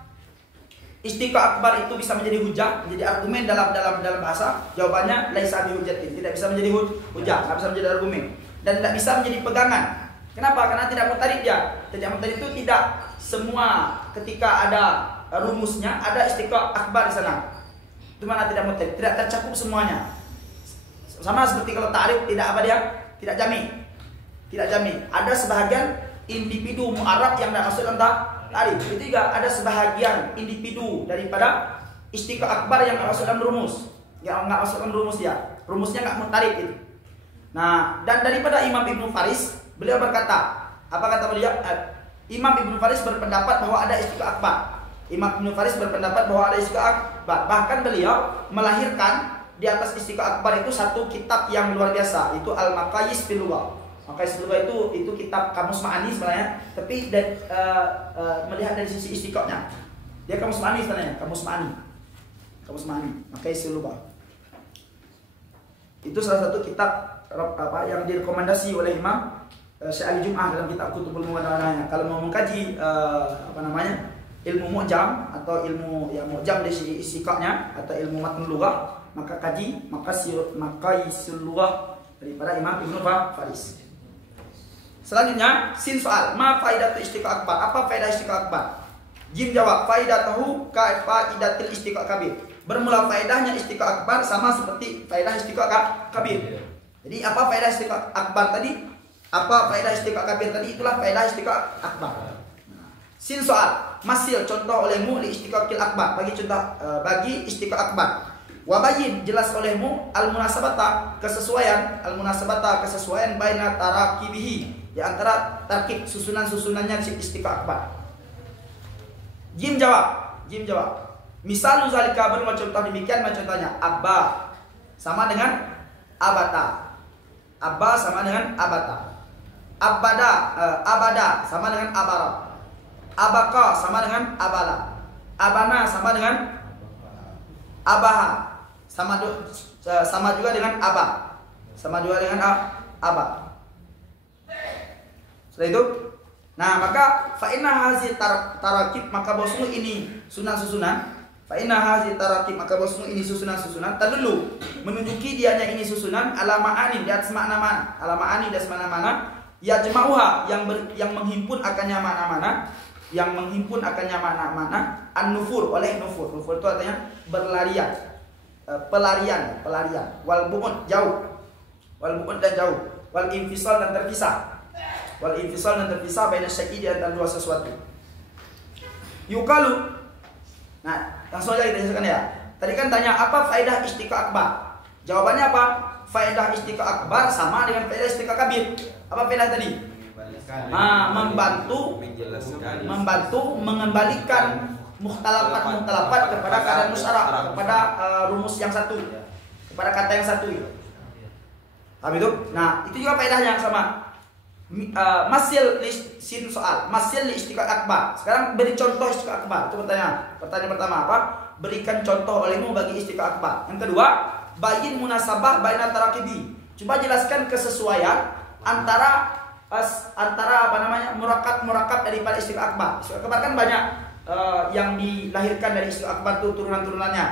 istiqa akbar itu bisa menjadi hujah, menjadi argumen dalam bahasa? Jawabannya laisa bihujatin, tidak bisa menjadi hujah, tidak bisa menjadi argumen, dan tidak bisa menjadi pegangan. Kenapa? Karena tidak mutarib dia. Tidak mutarib itu tidak semua ketika ada rumusnya ada istiqa akbar di sana. Itu mana tidak mutarib, tidak tercakup semuanya. Sama seperti kalau ta'rif tidak apa dia? Tidak jami. Tidak jami. Ada sebahagian individu mu'arab yang tidak masuk dalam ta'rif. Itu juga ada sebahagian individu daripada istiqa akbar yang tidak masuk dalam rumus. Yang tidak masuk dalam rumus dia. Rumusnya tidak mutarib itu. Nah, dan daripada Imam Ibnu Faris, beliau berkata, apa kata beliau? Imam Ibnu Faris berpendapat bahwa ada istiqa akbar. Imam Ibnu Faris berpendapat bahwa ada istiqa akbar. Bahkan beliau melahirkan di atas istiqa akbar itu satu kitab yang luar biasa, itu Al-Maqais fil Lughah. Maqais fil Lughah itu kitab kamus ma'ani sebenarnya, tapi melihat dari sisi istiqahnya, dia kamus ma'ani sebenarnya, kamus ma'ani, Maqais fil Lughah. Itu salah satu kitab yang direkomendasi oleh Imam Syekh Ali Jum'ah dalam kitab Kutubul Muwaddalah. Kalau mau mengkaji ilmu mu'jam atau ilmu yang mu'jam dari sisi istiqahnya atau ilmu matn lughah, maka kaji Maqaisul Lughah daripada Imam Ibnu Faris. Selanjutnya sin soal, ma faidatu istiqa akbar? Apa faedah istiqa akbar? Jim jawab, faidatuhu ka faidatil istiqa kabir. Bermula faedahnya istiqa akbar sama seperti faedah istiqa kabir. Jadi apa faedah istiqa akbar tadi? Apa faedah istiqa kabir tadi? Itulah faedah istiqa akbar. Sin soal, masil contoh olehmu li istiqaqil akbar, bagi contoh bagi istiqaq akbar. Wabayin jelas olehmu al munasabata kesesuaian, baina tarakibihi di antara tarkib susunan-susunannya istiqaq akbar. Jim jawab. Misal zalika berma contoh demikian contohnya abba sama dengan abata. Abba sama dengan abata. Abada sama dengan abara. Abaka sama dengan abala. Abana sama dengan abaha. Sama juga dengan aba. Aba. Setelah itu, nah maka fa inna hazi tarakib maka bosmu ini susunan-susunan. Fa inna hazi tarakib maka bosmu ini susunan-susunan. Tadullu menunjuki dianya ini susunan ala ma'ani di atas makna-makna. Ala ma'ani di atas makna-makna ya jema'uha yang menghimpun akannya makna-makna. An-nufur oleh nufur itu artinya berlarian, pelarian, wal bu'ud jauh, wal infisal dan terpisah, baina syai'i di antara dua sesuatu. Yukalu, nah langsung aja kita jelaskan ya. Tadi kan tanya apa faedah istiqaq akbar? Jawabannya apa? Faedah istiqaq akbar sama dengan faedah istiqaq kabir. Apa faedah tadi? Membantu mengembalikan mukhtalafat kepada keadaan musyarak, kepada rumus yang satu, kepada kata yang satu. Paham itu? Nah, itu juga faedahnya yang sama. Masil sin soal, masil li istiqaq akbar. Sekarang beri contoh istiqaq akbar. Itu pertanyaan pertama apa? Berikan contoh olehmu bagi istiqaq akbar. Yang kedua, bayin munasabah baina tarakibi. Coba jelaskan kesesuaian antara murakab daripada istiqaq akbar. Istiqaq akbar kan banyak yang dilahirkan dari istiqaq akbar itu turunan-turunannya.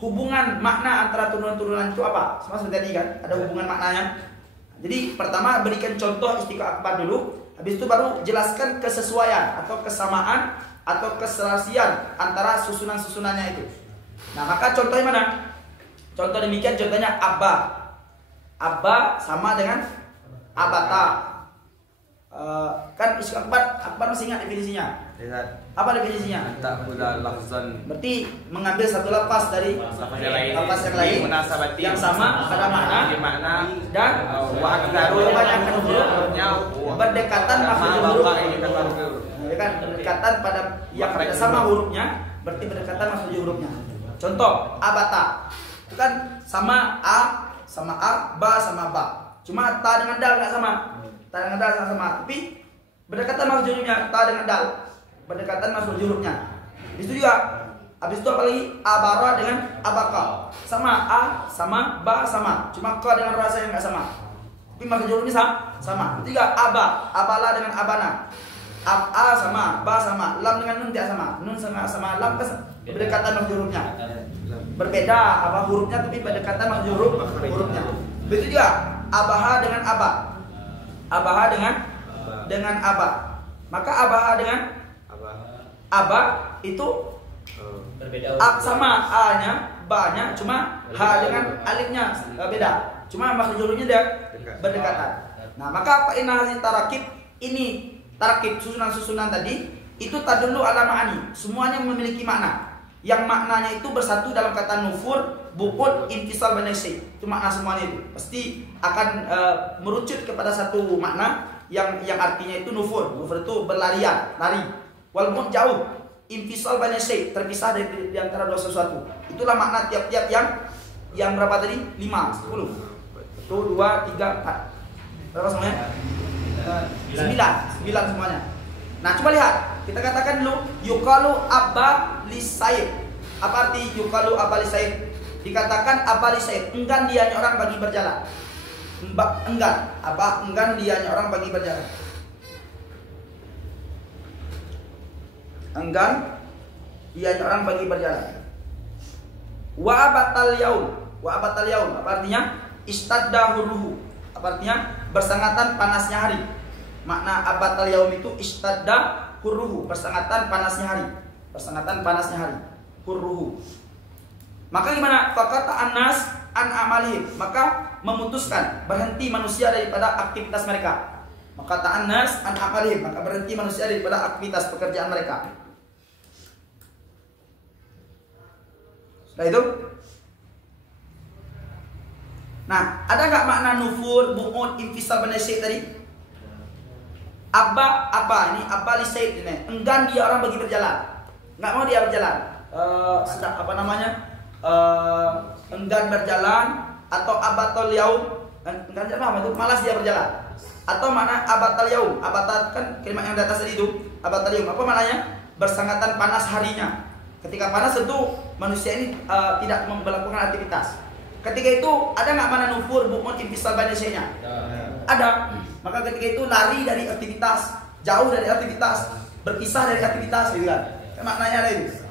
Hubungan makna antara turunan-turunan itu apa? Sama seperti tadi kan, ada hubungan maknanya. Jadi pertama berikan contoh istiqaq akbar dulu, habis itu baru jelaskan kesesuaian atau kesamaan atau keserasian antara susunan-susunannya itu. Nah, maka contohnya mana? Contoh demikian contohnya abba. Abba sama dengan abata. Kan istiqaq akbar masih ingat definisinya? Apa definisinya? Berarti mengambil satu lafaz dari lafaz yang lain yang sama pada makna dan kebanyakan hurufnya berdekatan maksud huruf. Kan berdekatan pada yang sama hurufnya, berarti berdekatan maksud hurufnya. Contoh abata itu kan sama a, ba sama ba. Cuma ta dengan dal nggak sama. Ta dengan dal sama, tapi berdekatan maksud hurufnya. Ta dengan dal berdekatan maksud hurufnya. Itu juga. Habis itu apa lagi? Abara dengan abaka. Sama a, sama ba sama. Cuma ka dengan rasa yang nggak sama. Tapi maksud hurufnya sama. Ketiga aba, abala dengan abana. A sama, ba sama, lam dengan nun tidak sama. Nun sama lam berdekatan maksud hurufnya. Berbeda apa hurufnya tapi berdekatan maksud hurufnya. Begitu juga abaha dengan aba. Abaha dengan aba. Maka abaha dengan aba itu berbeda. Sama a-nya, ba-nya, cuma h dengan alifnya beda. Cuma maksud hurufnya dia berdekatan. Nah, maka apa inahasi tarakib ini tarakib susunan-susunan tadi itu tadullu ala ma'ani. Semuanya memiliki makna. Yang maknanya itu bersatu dalam kata nufur, bu'ud, intisal, banasi. Itu makna semuanya itu. Pasti akan merucut kepada satu makna yang artinya itu nufur. Nufur itu berlarian, lari. Wal bu'ud jauh, intisal, banasi, terpisah dari antara dua sesuatu. Itulah makna tiap-tiap yang berapa tadi? 5, 10. 1, 2, 3, 4. Berapa semuanya? 9 semuanya. Nah, coba lihat. Kita katakan dulu yuqalu abba lisaid. Apa arti yuqalu abba lisaid? Dikatakan abba lisaid, enggan dianya orang bagi berjalan. Enggan dianya orang bagi berjalan. Enggan dianya orang bagi berjalan. Wa abatal yaum. Apa artinya? Istadda huruhu. Apa artinya? Bersangatan panasnya hari. Makna abatal yaum itu istadda hurruhu, bersangatan panasnya hari. Bersangatan panasnya hari. Hurruhu. Maka gimana? Faqata annas an amalihim. Maka memutuskan, berhenti manusia daripada aktivitas mereka. Maka ta'annas an aqalihim, maka berhenti manusia daripada aktivitas pekerjaan mereka. Sudah itu? Nah, ada nggak makna nufur, bu'ud, infisal benda syait tadi? Apa ini? Apa li syait ini? Enggan dia orang bagi berjalan. Nggak mau dia berjalan. Enggan berjalan atau abatal yaum. Enggan jalan itu malas dia berjalan. Atau makna abatal yaum. Abatal kan kalimat yang di atas tadi itu. Abatal yaum. Apa maknanya? Bersangatan panas harinya. Ketika panas tentu manusia ini tidak melakukan aktivitas. Ketika itu ada nggak mana nufur, bu'ud, infisal banda syai'nya? Ada. Maka ketika itu lari dari aktivitas, jauh dari aktivitas, berpisah dari aktivitas, gitu kan? Maknanya ada itu.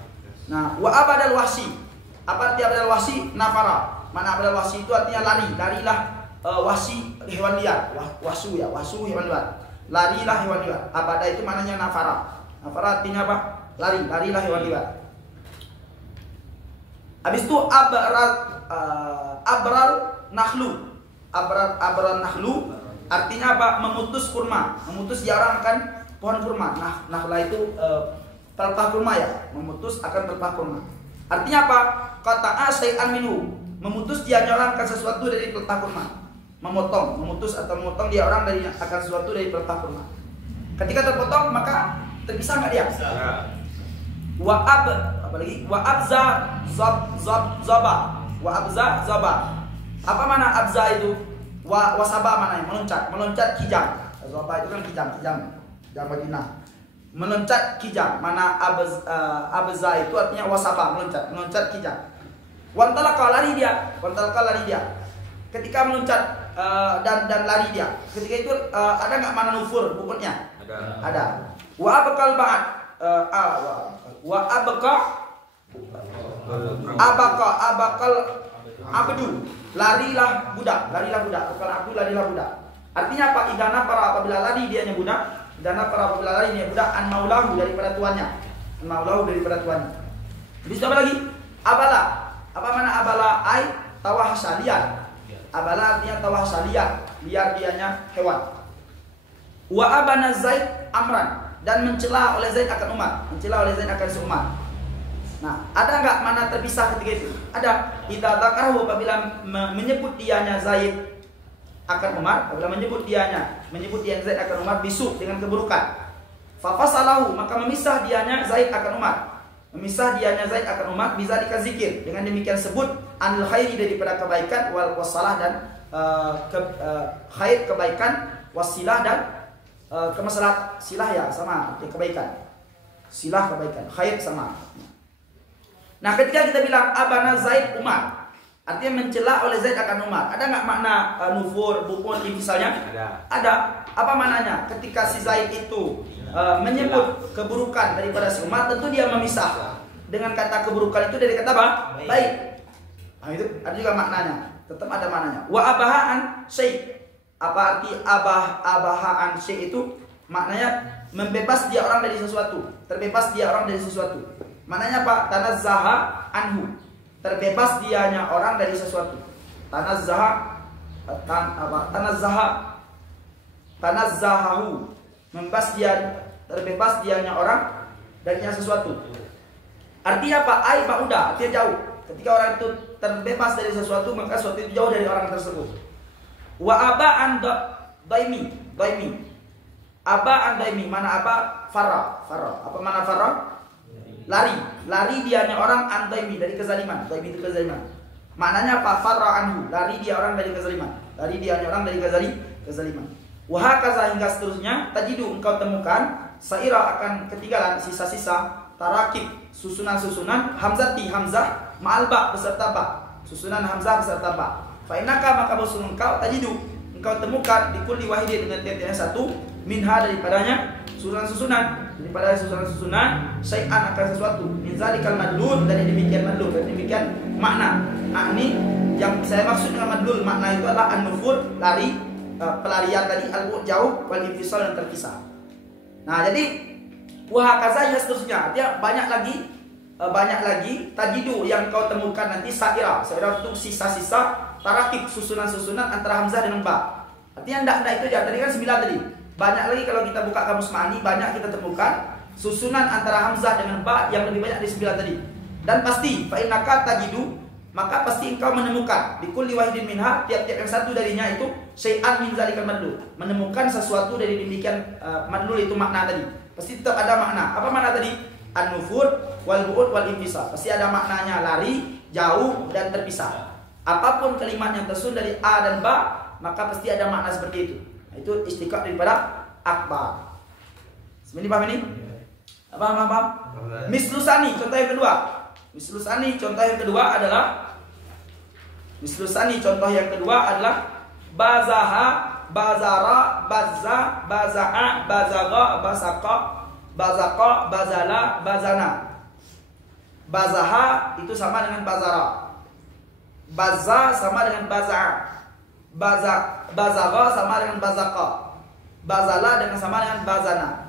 Nah, wa abadal wahsi. Apa arti abadal wahsi? Nafara. Mana abadal wahsi itu artinya lari. Larilah wahsi hewan liar. Wahsu ya, wahsu hewan liar. Larilah hewan liar. Abada itu maknanya nafara. Nafara artinya apa? Lari. Larilah hewan liar. Habis itu abral nakhlu. Abral nakhlu artinya apa? Memutus kurma. Memutus dia orang akan pohon kurma. Nakhla itu pelepah kurma ya. Memutus akan pelepah kurma. Artinya apa? Qata'a syai'an minhu. Memutus dia orang akan sesuatu dari pelepah kurma. Memotong, memutus atau memotong dia orang dari akan sesuatu dari pelepah kurma. Ketika terpotong maka terpisah nggak dia? Apalagi wa abza zaba. Wa abza zaba. Apa mana abza itu? Wasaba mana? Meloncat kijang. Zaba itu kan kijang Madinah. Meloncat kijang. Mana abza itu artinya wasaba, meloncat kijang. Wantalaka lari dia. Ketika meloncat dan lari dia. Ketika itu ada nggak mana nufur bukunya? Ada. Wa abakal ba'at. Wa abakal abdu, larilah budak. Bukan abdu, larilah budak. Artinya apa? Idana para apabila lari dianya budak, an maulahu daripada tuannya. Bisa apa lagi? Abala. Apa mana abala? Ai tawahsha, liar. Abala artinya tawahsha, liar dianya hewan. Wa abana Zaid amran, dan mencela oleh Zaid akan Umar, seumar. Nah, ada nggak mana terpisah ketika itu? Ada. Idza dzakarahu, apabila menyebut dianya Zaid akan Umar, apabila menyebut dianya Zaid akan Umar bisu, dengan keburukan. Fa fasalahu, maka memisah dianya Zaid akan Umar. Bisa dikazikir, dengan demikian sebut anil khairi, daripada kebaikan, wal wasalah, dan khair kebaikan, wasilah, dan kemaslahat. Silah ya sama kebaikan. Silah kebaikan, khair sama. Nah, ketika kita bilang abana Zaid Umar, artinya mencela oleh Zaid akan Umar. Ada nggak makna nufur, bu'ud, misalnya? Ada. Apa maknanya? Ketika si Zaid itu menyebut keburukan daripada si Umar, tentu dia memisah dengan kata keburukan itu dari kata apa? Baik. Nah, itu ada juga maknanya. Tetap ada maknanya. Wa abahaan syai'. Apa arti abahaan syai' itu? Maknanya membebas dia orang dari sesuatu. Terbebas dia orang dari sesuatu. Maknanya apa? Tanazzaha anhu. Terbebas dianya orang dari sesuatu. Tanazzahahu. Terbebas dianya orang darinya sesuatu. Artinya apa? Ai ba'uda, artinya jauh. Ketika orang itu terbebas dari sesuatu, maka sesuatu itu jauh dari orang tersebut. Wa aba'an daimi. Aba'an daimi, mana apa? Farra. Apa mana farra? Lari dianya orang andaimi, dari kezaliman. Daimi itu kezaliman. Maknanya apa? Farra anhu, lari dia orang dari kezaliman. Kezaliman. Wahakaza, hingga seterusnya. Tajidu, engkau temukan saira, akan ketinggalan sisa-sisa tarakib, susunan hamzah ma'al ba, beserta ba. Susunan hamzah beserta ba. Fa'inaka, maka bosun engkau tajidu, engkau temukan di kulli wahidin, dengan tiap-tiapnya satu, minha, daripadanya susunan syai'an, akan sesuatu, min zalikal madlul, dari demikian madlul, dari demikian makna. Ini yang saya maksud dengan madlul, makna itu adalah an-nufur, lari, pelarian tadi, al-bu'd, jauh, wal infisal, yang terpisah. Nah, jadi wahakaza, ya seterusnya. Artinya banyak lagi tajidu yang kau temukan nanti saira itu sisa-sisa tarakib, susunan antara hamzah dengan ba. Artinya enggak itu aja. Tadi kan 9 tadi. Banyak lagi kalau kita buka kamus ma'ani, banyak kita temukan susunan antara hamzah dengan ba yang lebih banyak dari 9 tadi. Dan pasti fa innaka tajidu, maka pasti engkau menemukan bikulli wahidin minha, tiap-tiap yang satu darinya itu syai'an min zalikal madlul, menemukan sesuatu dari demikian madlul itu makna tadi. Pasti tetap ada makna. Apa makna tadi? An-nufur wal bu'ud wal infisal. Pasti ada maknanya lari, jauh dan terpisah. Apapun kalimat yang tersusun dari a dan ba, maka pasti ada makna seperti itu. Itu istiqaq daripada akbar. Ini paham ini? Paham? Mislusani, contoh yang kedua. Mislusani, contoh yang kedua adalah bazaha, bazara, bazza, baza'a, bazaga, basaqa, bazaqa, bazala, bazana. Bazaha itu sama dengan bazara. Bazza sama dengan baza'a. Bazaga sama dengan bazaqa. Bazala dengan sama dengan bazana.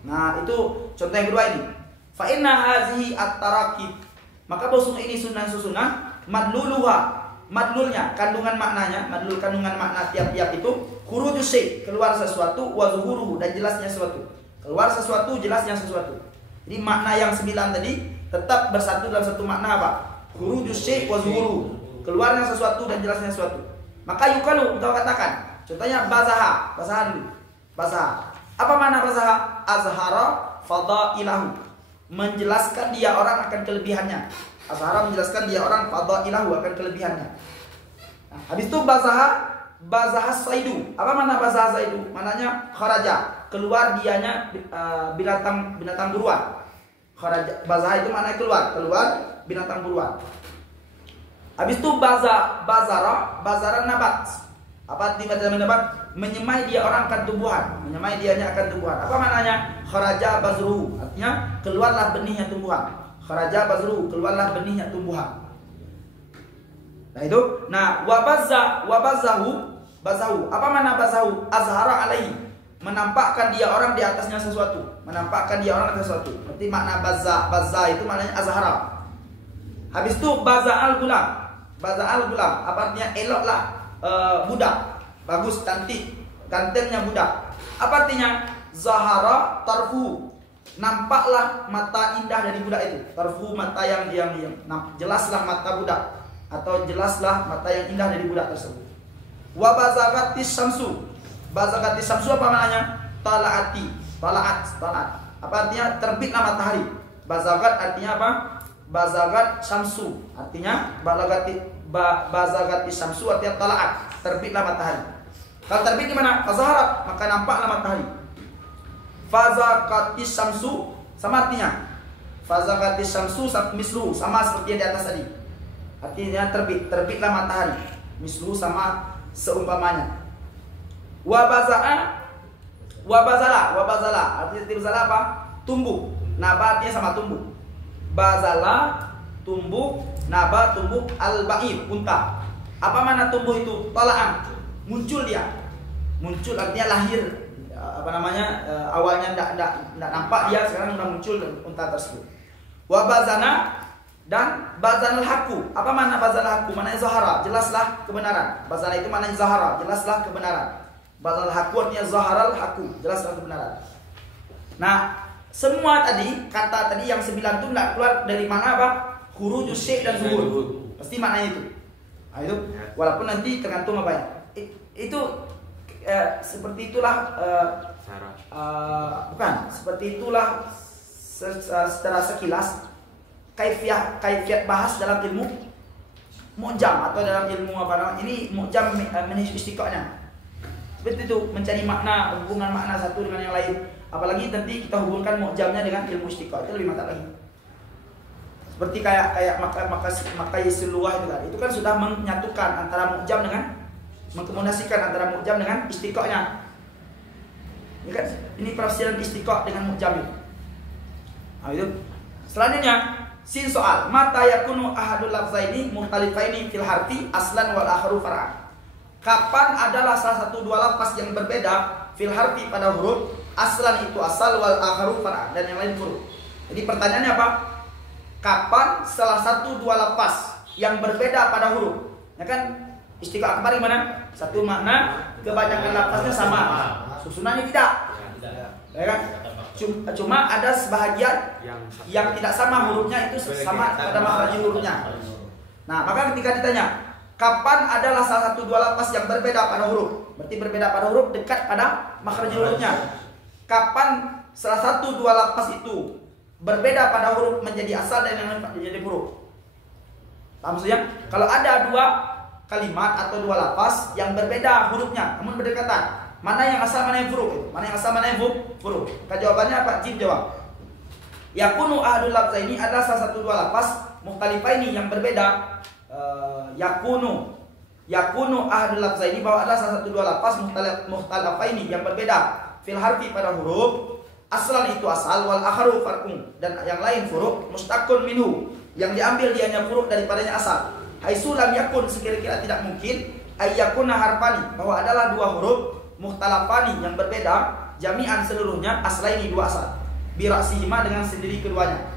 Nah, itu contoh yang kedua ini. Fa inna hazihi at-tarakib. Maka bahwa ini susunan madluluha, madlulnya, kandungan maknanya, madlul kandungan makna tiap-tiap itu khurujus syai', keluar sesuatu, wa zuhuruhu, dan jelasnya sesuatu. Keluar sesuatu, jelasnya sesuatu. Jadi makna yang 9 tadi tetap bersatu dalam satu makna apa? Khurujus syai' wa zuhuruhu, keluarnya sesuatu dan jelasnya sesuatu. Maka yukalu, kita katakan, contohnya bazaha dulu. Bazaha. Apa makna bazaha? Azhara fadailahu, menjelaskan dia orang akan kelebihannya. Azhara menjelaskan dia orang fadailahu, akan kelebihannya. Nah, habis itu bazaha saidu. Apa makna bazaha saidu? Maknanya kharaja, keluar dianya binatang buruan. Kharaja, bazaha itu maknanya keluar binatang buruan. Habis itu bazara nabat. Apa arti bazara nabat? Menyemai dia orang akan tumbuhan, menyemai dianya akan tumbuhan. Apa maknanya? Kharaja bazruhu, artinya keluarlah benihnya tumbuhan. Kharaja bazruhu, keluarlah benihnya tumbuhan. Nah itu. Nah, bazahu. Apa makna bazahu? Azhara alaihi, menampakkan dia orang di atasnya sesuatu, menampakkan dia orang atas sesuatu. Berarti makna bazza itu maknanya azhara. Habis itu baza'al gulam. Apa artinya? Eloklah budak, bagus, cantik, gantengnya budak. Apa artinya? Zahara tarfu, nampaklah mata indah dari budak itu. Tarfu, mata yang jelaslah mata budak, atau jelaslah mata yang indah dari budak tersebut. Wa bazagatis samsu. Bazagatis samsu apa maknanya? Talaat. Apa artinya? Terbitlah matahari. Bazagat artinya apa? Bazagat samsu artinya bazagati samsu artinya talaat, terbitlah matahari. Kalau terbit di mana? Fazaharat, maka nampaklah matahari. Fazagati samsu sama artinya. Fazagati samsu mislu, sama seperti yang di atas tadi. Artinya terbitlah matahari. Mislu sama seumpamanya. Wa bazala artinya tirzala apa? Tumbuh. Naba artinya sama tumbuh. Bazala tumbuh, naba tumbuh, al-ba'ir unta. Apa mana tumbuh itu? Tala'an, muncul dia. Muncul artinya lahir. Awalnya tidak nampak dia, sekarang sudah muncul unta tersebut. Wa bazana dan bazanal haqqu. Apa mana bazanal haqqu? Maknanya zahara, jelaslah kebenaran. Bazana itu maknanya zahara, jelaslah kebenaran. Bazanal haqqu artinya zaharal haqqu, jelaslah kebenaran. Nah, semua tadi, kata tadi yang 9 itu tidak keluar dari mana apa? Khurujus syai' dan zuhur. Pasti maknanya itu. Nah, itu walaupun nanti tergantung apa ya. Itu seperti itulah bukan, seperti itulah secara sekilas kaifiat bahas dalam ilmu mu'jam atau dalam ilmu apa namanya? Ini mu'jam istiqaqnya. Seperti itu, mencari makna, hubungan makna satu dengan yang lain. Apalagi nanti kita hubungkan mu'jamnya dengan ilmu istiqaq, itu lebih mantap lagi. Seperti kayak maqayisul lughah itu kan sudah menyatukan antara mu'jam dengan, mengkombinasikan antara mu'jam dengan istiqaqnya. Ini kan ini penafsiran istiqaq dengan mu'jam itu. Nah, itu. Selanjutnya sin soal, mata yakunu ahadul lafzaini mukhtalifaini fil harfi aslan wal akharu far'an. Kapan adalah salah satu dua lafaz yang berbeda fil harfi pada huruf, aslan itu asal, wal akharu far'an, dan yang lain huruf. Jadi pertanyaannya apa? Kapan salah satu dua lafaz yang berbeda pada huruf? Ya kan istiqaq akbar gimana? Satu makna, kebanyakan lafaznya sama. susunannya tidak. Ya kan? Cuma ada sebahagian yang tidak sama hurufnya itu sama pada makhraj hurufnya. Nah, maka ketika ditanya, kapan adalah salah satu dua lafaz yang berbeda pada huruf? Berarti berbeda pada huruf dekat pada makhraj hurufnya. Kapan salah satu dua lafaz itu berbeda pada huruf menjadi asal dan yang lain menjadi huruf? Paham maksudnya? Kalau ada dua kalimat atau dua lafaz yang berbeda hurufnya namun berdekatan, mana yang asal mana yang huruf? Mana yang asal mana yang huruf? Maka jawabannya apa? Jim jawab. Yakunu ahadul lafzaini adalah salah satu dua lafaz mukhtalifaini yang berbeda. Yakunu ahadul lafzaini bahwa adalah salah satu dua lafaz mukhtalifaini yang berbeda fil harfi pada huruf. Aslan itu asal, wal akharu farqun, dan yang lain furuk, mustaqun minhu, yang diambil dianya furuk daripadanya asal. Haitsu lam yakun, sekira-kira tidak mungkin ayyakuna harfani, bahwa adalah dua huruf mukhtalafani yang berbeda, jami'an seluruhnya aslaini dua asal. Biraksihima dengan sendiri keduanya.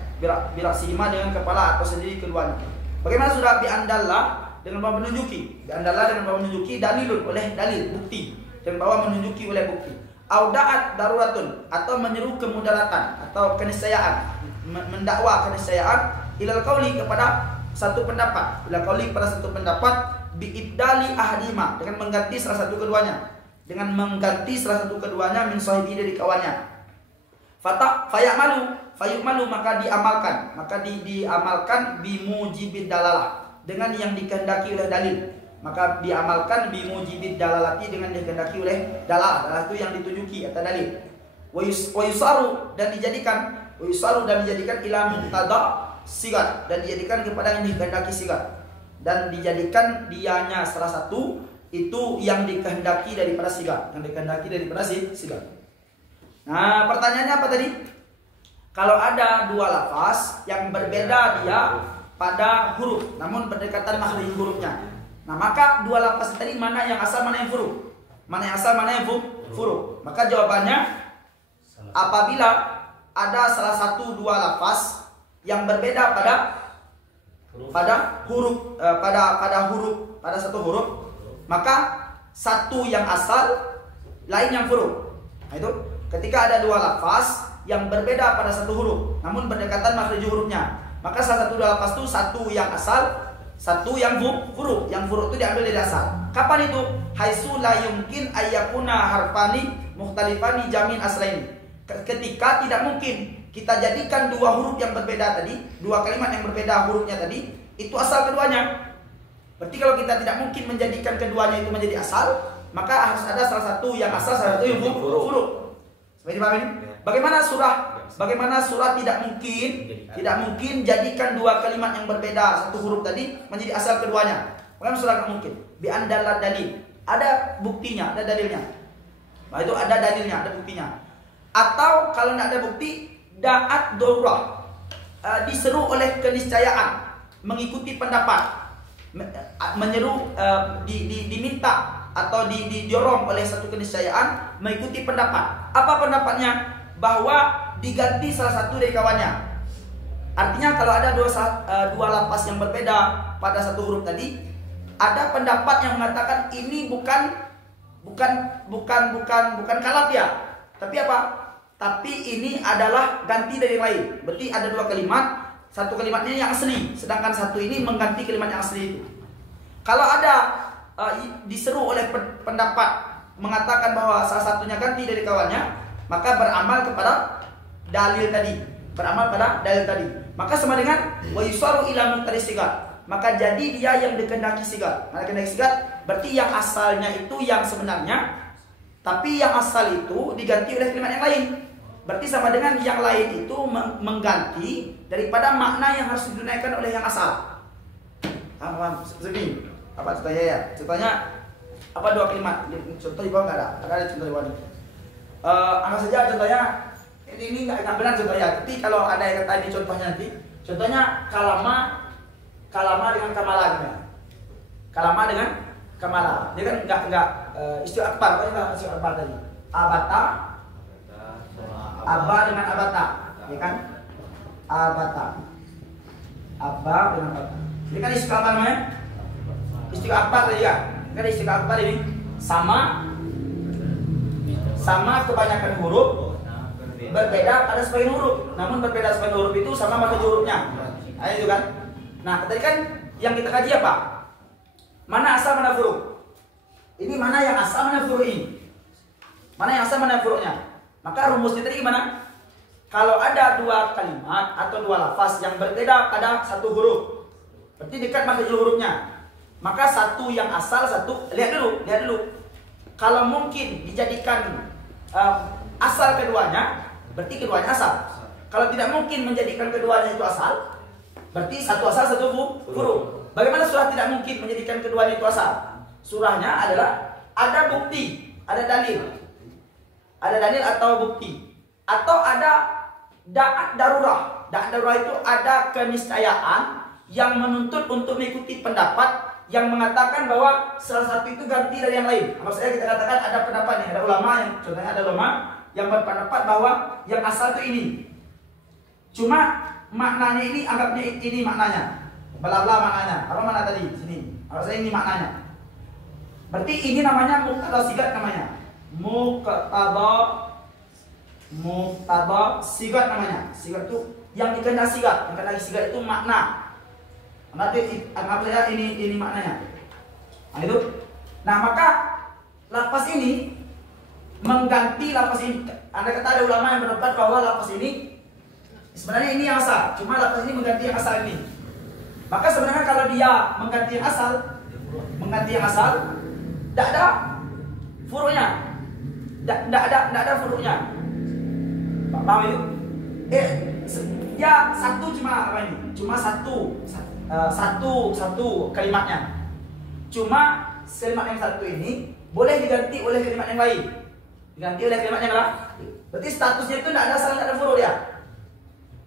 Biraksihima dengan kepala atau sendiri keduanya. Bagaimana sudah biandallah dengan bahwa menunjuki. Biandallah dengan bahwa menunjuki, dalilun oleh dalil, bukti, dan bahwa menunjuki oleh bukti. Audaat daruratun, atau menyeru kemudaratan atau keniscayaan, mendakwa keniscayaan ilal qauli kepada satu pendapat, ilal qauli pada satu pendapat biibdali ahadima, dengan mengganti salah satu keduanya, min sahibi dari kawannya. Fayu'malu maka diamalkan bimujibid dalalah, dengan yang dikehendaki oleh dalil. Maka diamalkan bimujibid dalalati, dengan dikehendaki oleh dalalah itu yang ditunjuki atau dalil. Wa yusaru dan dijadikan ila muqtada sigat, dan dijadikan kepada yang dikehendaki sigat, dan dijadikan dianya salah satu itu yang dikehendaki daripada sigat, sigat. Nah, pertanyaannya apa tadi? Kalau ada dua lafaz yang berbeda dia pada huruf namun berdekatan makhraj hurufnya. Nah, maka dua lafaz tadi mana yang asal mana yang furuk? Mana yang asal mana yang furuk? Maka jawabannya apabila ada salah satu dua lafaz yang berbeda pada huruf pada satu huruf, maka satu yang asal, lain yang furuk. Nah, itu ketika ada dua lafaz yang berbeda pada satu huruf namun berdekatan makhraj hurufnya, maka salah satu dua lafaz itu satu yang asal, satu yang furuk. Yang furuk itu diambil dari asal. Kapan itu? Haitsu la yumkin ayyakuna harfani mukhtalifani jamin aslaini. Ketika tidak mungkin kita jadikan dua huruf yang berbeda tadi, dua kalimat yang berbeda hurufnya tadi, itu asal keduanya. Berarti kalau kita tidak mungkin menjadikan keduanya itu menjadi asal, maka harus ada salah satu yang asal, salah satu yang furuk. Seperti paham ini? Bagaimana surah tidak mungkin jadikan dua kalimat yang berbeda satu huruf tadi menjadi asal keduanya. Bagaimana surah tidak mungkin? Bi andallah dalil. Ada buktinya, ada dalilnya. Nah, itu ada dalilnya, ada buktinya. Atau kalau tidak ada bukti, da'at darurah, diseru oleh keniscayaan, mengikuti pendapat, menyeru, diminta atau didorong oleh satu keniscayaan mengikuti pendapat. Apa pendapatnya? Bahwa diganti salah satu dari kawannya. Artinya kalau ada dua lafaz yang berbeda pada satu huruf tadi, ada pendapat yang mengatakan ini bukan kalap ya, tapi apa? Tapi ini adalah ganti dari lain. Berarti ada dua kalimat, satu kalimatnya yang asli, sedangkan satu ini mengganti kalimat yang asli itu. Kalau ada diseru oleh pendapat mengatakan bahwa salah satunya ganti dari kawannya, maka beramal kepada dalil tadi, maka sama dengan wa yusaru ila muqtadi sigat, maka jadi dia yang dikehendaki sigat. Nah, dikehendaki sigat berarti yang asalnya itu yang sebenarnya, tapi yang asal itu diganti oleh kalimat yang lain. Berarti sama dengan yang lain itu mengganti daripada makna yang harus didunaikan oleh yang asal. Paham? Seperti apa contohnya ya? Contohnya apa dua kalimat? Contoh di bawah nggak ada? Ada contoh di bawah. Anggap saja contohnya ini nggak benar contohnya. Tapi kalau ada yang kata ini contohnya nanti, contohnya kalama dengan kamala gitu. Kalama dengan kamala. Dia kan nggak istilah akbar, apa itu istilah akbar tadi? Abata, abba dengan abata, ya kan? Abata, abba dengan abata. Ini kan istilah apa namanya? Istilah akbar tadi ya. Kan istilah akbar ini sama sama kebanyakan huruf berbeda pada sebagian huruf. Namun berbeda sebagian huruf itu sama makna hurufnya. Nah, itu kan. Nah, tadi kan yang kita kaji apa? Mana asal mana furuk? Ini mana yang asal mana furuk ini? Mana yang asal mana furuknya? Maka rumusnya tadi gimana? Kalau ada dua kalimat atau dua lafaz yang berbeda pada satu huruf, berarti dekat makna hurufnya. Maka satu yang asal, satu lihat dulu. Kalau mungkin dijadikan asal keduanya, berarti keduanya asal. Kalau tidak mungkin menjadikan keduanya itu asal, berarti satu asal satu huruf. Bagaimana surah tidak mungkin menjadikan keduanya itu asal? Surahnya adalah ada bukti, ada dalil atau bukti, atau ada da'at darurah. Da'at darurah itu ada keniscayaan yang menuntut untuk mengikuti pendapat yang mengatakan bahwa salah satu itu ganti dari yang lain. Maksudnya kita katakan ada pendapat nih, ada ulama yang contohnya ada ulama yang berpendapat bahwa yang asal itu ini. Cuma maknanya ini anggapnya ini maknanya. Bla bla maknanya. Apa mana tadi? Sini. Maksudnya ini maknanya. Berarti ini namanya muqtada sigat namanya. Muqtada sigat namanya. Sigat itu yang dikehendaki sigat. Yang dikehendaki sigat itu makna. Nanti anggap saja ini maknanya. Nah itu. Nah maka lafaz ini mengganti lafaz ini. Anda kata ada ulama yang berpendapat bahwa lafaz ini sebenarnya ini yang asal. Cuma lafaz ini mengganti yang asal ini. Maka sebenarnya kalau dia mengganti yang asal, tidak ada furu'nya. Tidak ada furu'nya. Paham itu? Ya satu cuma apa ini? Cuma satu kalimatnya. Cuma kalimat yang satu ini boleh diganti oleh kalimat yang lain. Diganti oleh kalimat yang lain. Berarti statusnya itu tidak ada asal, tidak ada furu dia.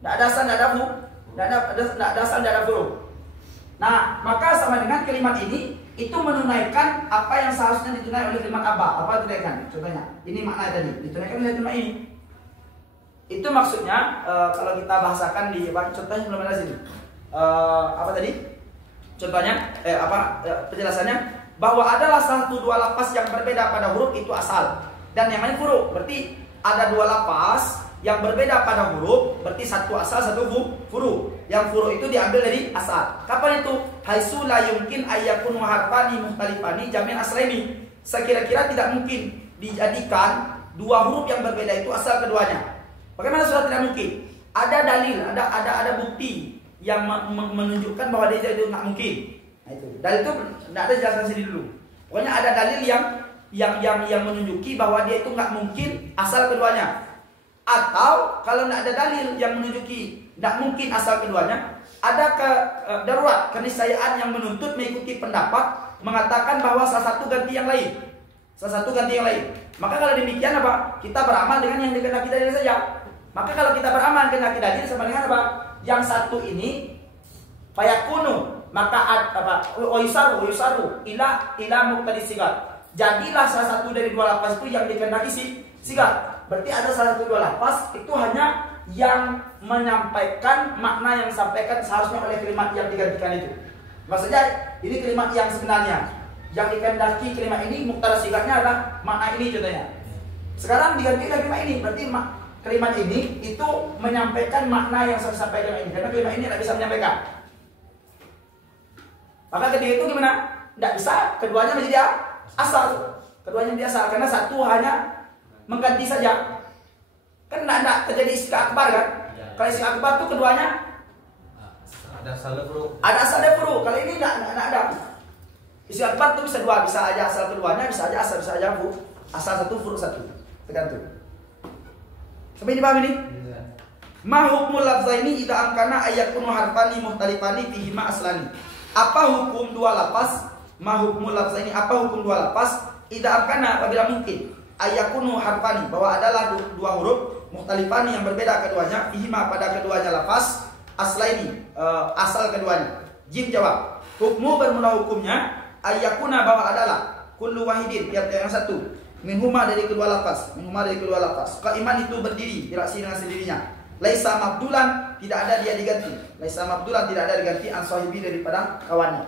Tidak ada asal, tidak ada furu. Tidak ada asal, tidak ada furu. Nah, maka sama dengan kalimat ini itu menunaikan apa yang seharusnya ditunaikan oleh kalimat apa? Apa tunaikan? Contohnya, ini makna tadi ditunaikan oleh kalimat ini. Itu maksudnya kalau kita bahasakan di contohnya belum ada sini. Apa tadi? Contohnya penjelasannya bahwa adalah satu dua lafaz yang berbeda pada huruf itu asal dan yang lain furu. Berarti ada dua lafaz yang berbeda pada huruf, berarti satu asal satu furu. Yang furu itu diambil dari asal. Kapan itu? Haitsu la yumkin ayyakun harfani mukhtalifani jami' aslaini. Sekira-kira tidak mungkin dijadikan dua huruf yang berbeda itu asal keduanya. Bagaimana sudah tidak mungkin? Ada dalil, ada bukti yang menunjukkan bahwa dia itu nggak mungkin. Nah itu. Dalil itu tidak ada jelaskan sendiri dulu. Pokoknya ada dalil yang menunjuki bahwa dia itu nggak mungkin asal keduanya. Atau kalau tidak ada dalil yang menunjuki tidak mungkin asal keduanya, ada darurat keniscayaan yang menuntut mengikuti pendapat mengatakan bahwa salah satu ganti yang lain. Maka kalau demikian apa? Kita beramal dengan yang dikehendaki dalil saja. Maka kalau kita beramal kehendaki dalil sama dengan apa? Yang satu ini fayakunu, maka yusaru ila muqtadi sigat. Jadilah salah satu dari dua lafaz itu yang dikehendaki sigat. Berarti ada salah satu dua lafaz itu hanya yang menyampaikan makna yang disampaikan seharusnya oleh kalimat yang digantikan itu. Maksudnya ini kalimat yang sebenarnya yang dikehendaki kalimat ini muqtada sigatnya adalah makna ini contohnya. Sekarang diganti oleh kalimat ini, berarti kalimat ini itu menyampaikan makna yang saya sampaikan ini karena kalimat ini tidak bisa menyampaikan. Maka ketika itu gimana? Tidak bisa keduanya menjadi asal. Keduanya menjadi asal karena satu hanya mengganti saja. Kan tidak terjadi istilah akbar kan? Ya. Kalau istilah akbar itu keduanya ada asal furu. Ada asal furu. Kalau ini tidak ada. Istilah akbar itu bisa dua, bisa aja asal keduanya, bisa aja asal, bisa aja furu. Asal satu furu satu. Tergantung. Sampai dipahami ini? Ya. Ma hukmul lafzaini idza amkana ayyakunu harfani mukhtalifani fihi ma aslani. Apa hukum dua lafaz? Ma hukmul lafzaini, apa hukum dua lafaz? Idza amkana apabila mungkin ayyakunu harfani, bahwa adalah dua huruf mukhtalifani yang berbeda keduanya, fihima pada keduanya lafaz, aslaini asal keduanya. Jim jawab, hukmu bermula hukumnya ayyakuna, bahwa adalah kullu wahidin tiap-tiap yang satu minhuma dari kedua lafaz, qaiman itu berdiri beraksi dengan sendirinya, laisa mabdulan tidak ada dia diganti, an sahibi daripada kawannya.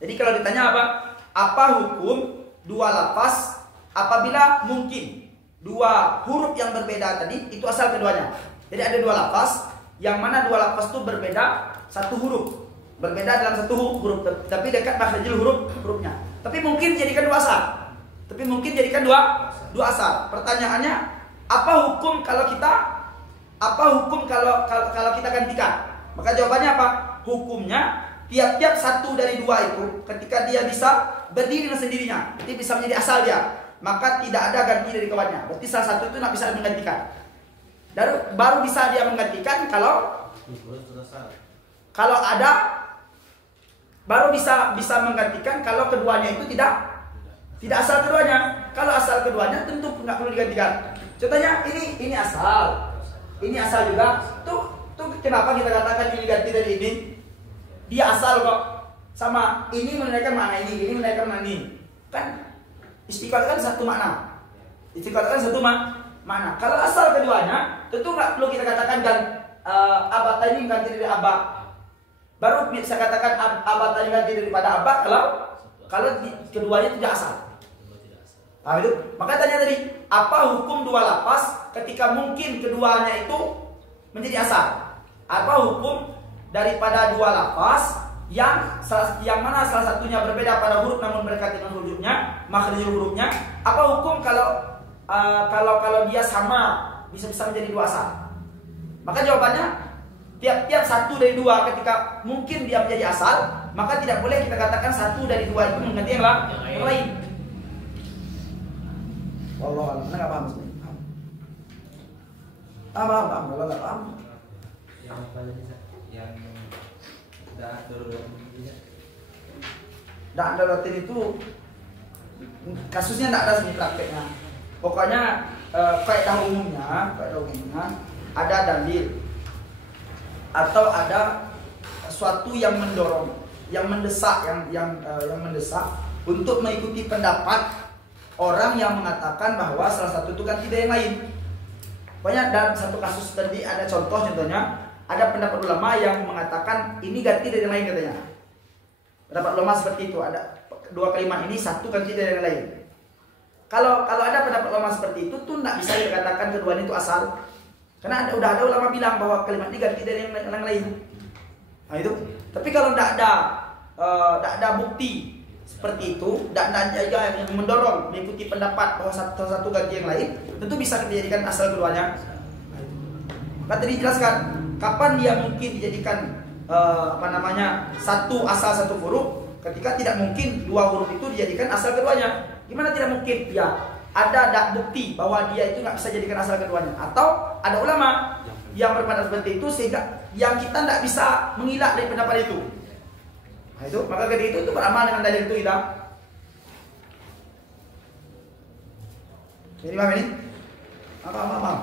Jadi kalau ditanya apa hukum dua lafaz apabila mungkin dua huruf yang berbeda tadi itu asal keduanya. Jadi ada dua lafaz, yang mana dua lafaz itu berbeda satu huruf, berbeda dalam satu huruf, tapi dekat makhrajul hurufnya. Tapi mungkin jadikan dua asal. Tapi mungkin jadikan dua asal. Pertanyaannya, apa hukum kalau kita gantikan? Maka jawabannya apa? Hukumnya tiap-tiap satu dari dua itu ketika dia bisa berdiri dengan sendirinya, jadi bisa menjadi asal dia, maka tidak ada ganti dari kawannya. Berarti salah satu itu tidak bisa menggantikan. Baru bisa dia menggantikan kalau ada, baru bisa menggantikan kalau keduanya itu tidak asal keduanya. Kalau asal keduanya tentu nggak perlu digantikan. Contohnya ini asal, ini asal juga. Tuh kenapa kita katakan ini ganti dari ini? Dia asal kok. Sama ini menandakan makna ini menandakan makna ini. Kan istiqalah kan satu makna. Istiqalah kan satu makna. Kalau asal keduanya, tentu nggak perlu kita katakan abad ini ganti dari abad. Baru bisa katakan abad tadi ganti daripada abad kalau keduanya tidak asal. Nah, itu. Maka tanya tadi, apa hukum dua lafaz ketika mungkin keduanya itu menjadi asal? Apa hukum daripada dua lafaz yang mana salah satunya berbeda pada huruf namun mendekati hurufnya, makhrajul hurufnya? Apa hukum kalau dia sama bisa menjadi dua asal? Maka jawabannya, tiap-tiap satu dari dua ketika mungkin dia menjadi asal, maka tidak boleh kita katakan satu dari dua itu mengganti yang lain. Wallahu a'lam. Nggak paham sih. Paham. Kalau nggak paham, yang apa lagi yang tidak daruratin itu kasusnya tidak ada sih prakteknya. Pokoknya kaidah umumnya ada dalil atau ada sesuatu yang mendorong, yang mendesak, yang mendesak untuk mengikuti pendapat orang yang mengatakan bahwa salah satu itu kan tidak yang lain. Pokoknya dalam satu kasus tadi ada contohnya ada pendapat ulama yang mengatakan ini ganti dari yang lain katanya. Pendapat ulama seperti itu, ada dua kalimat ini satu ganti dari yang lain. Kalau ada pendapat ulama seperti itu tuh tidak bisa dikatakan keduanya itu asal. Karena udah ada ulama bilang bahwa kalimat ini ganti dari yang lain. Nah itu. Tapi kalau tidak ada bukti seperti itu, tidak ada yang mendorong mengikuti pendapat bahwa satu ganti yang lain, tentu bisa dijadikan asal keduanya. Maka tadi dijelaskan kapan dia mungkin dijadikan satu asal satu huruf, ketika tidak mungkin dua huruf itu dijadikan asal keduanya. Gimana tidak mungkin? Ya ada bukti bahwa dia itu nggak bisa jadikan asal keduanya, atau ada ulama yang berpendapat seperti itu sehingga yang kita tidak bisa mengelak dari pendapat itu. Nah, itu maka ketika itu beramal dengan dalil itu kita. Jadi paham ini? Paham.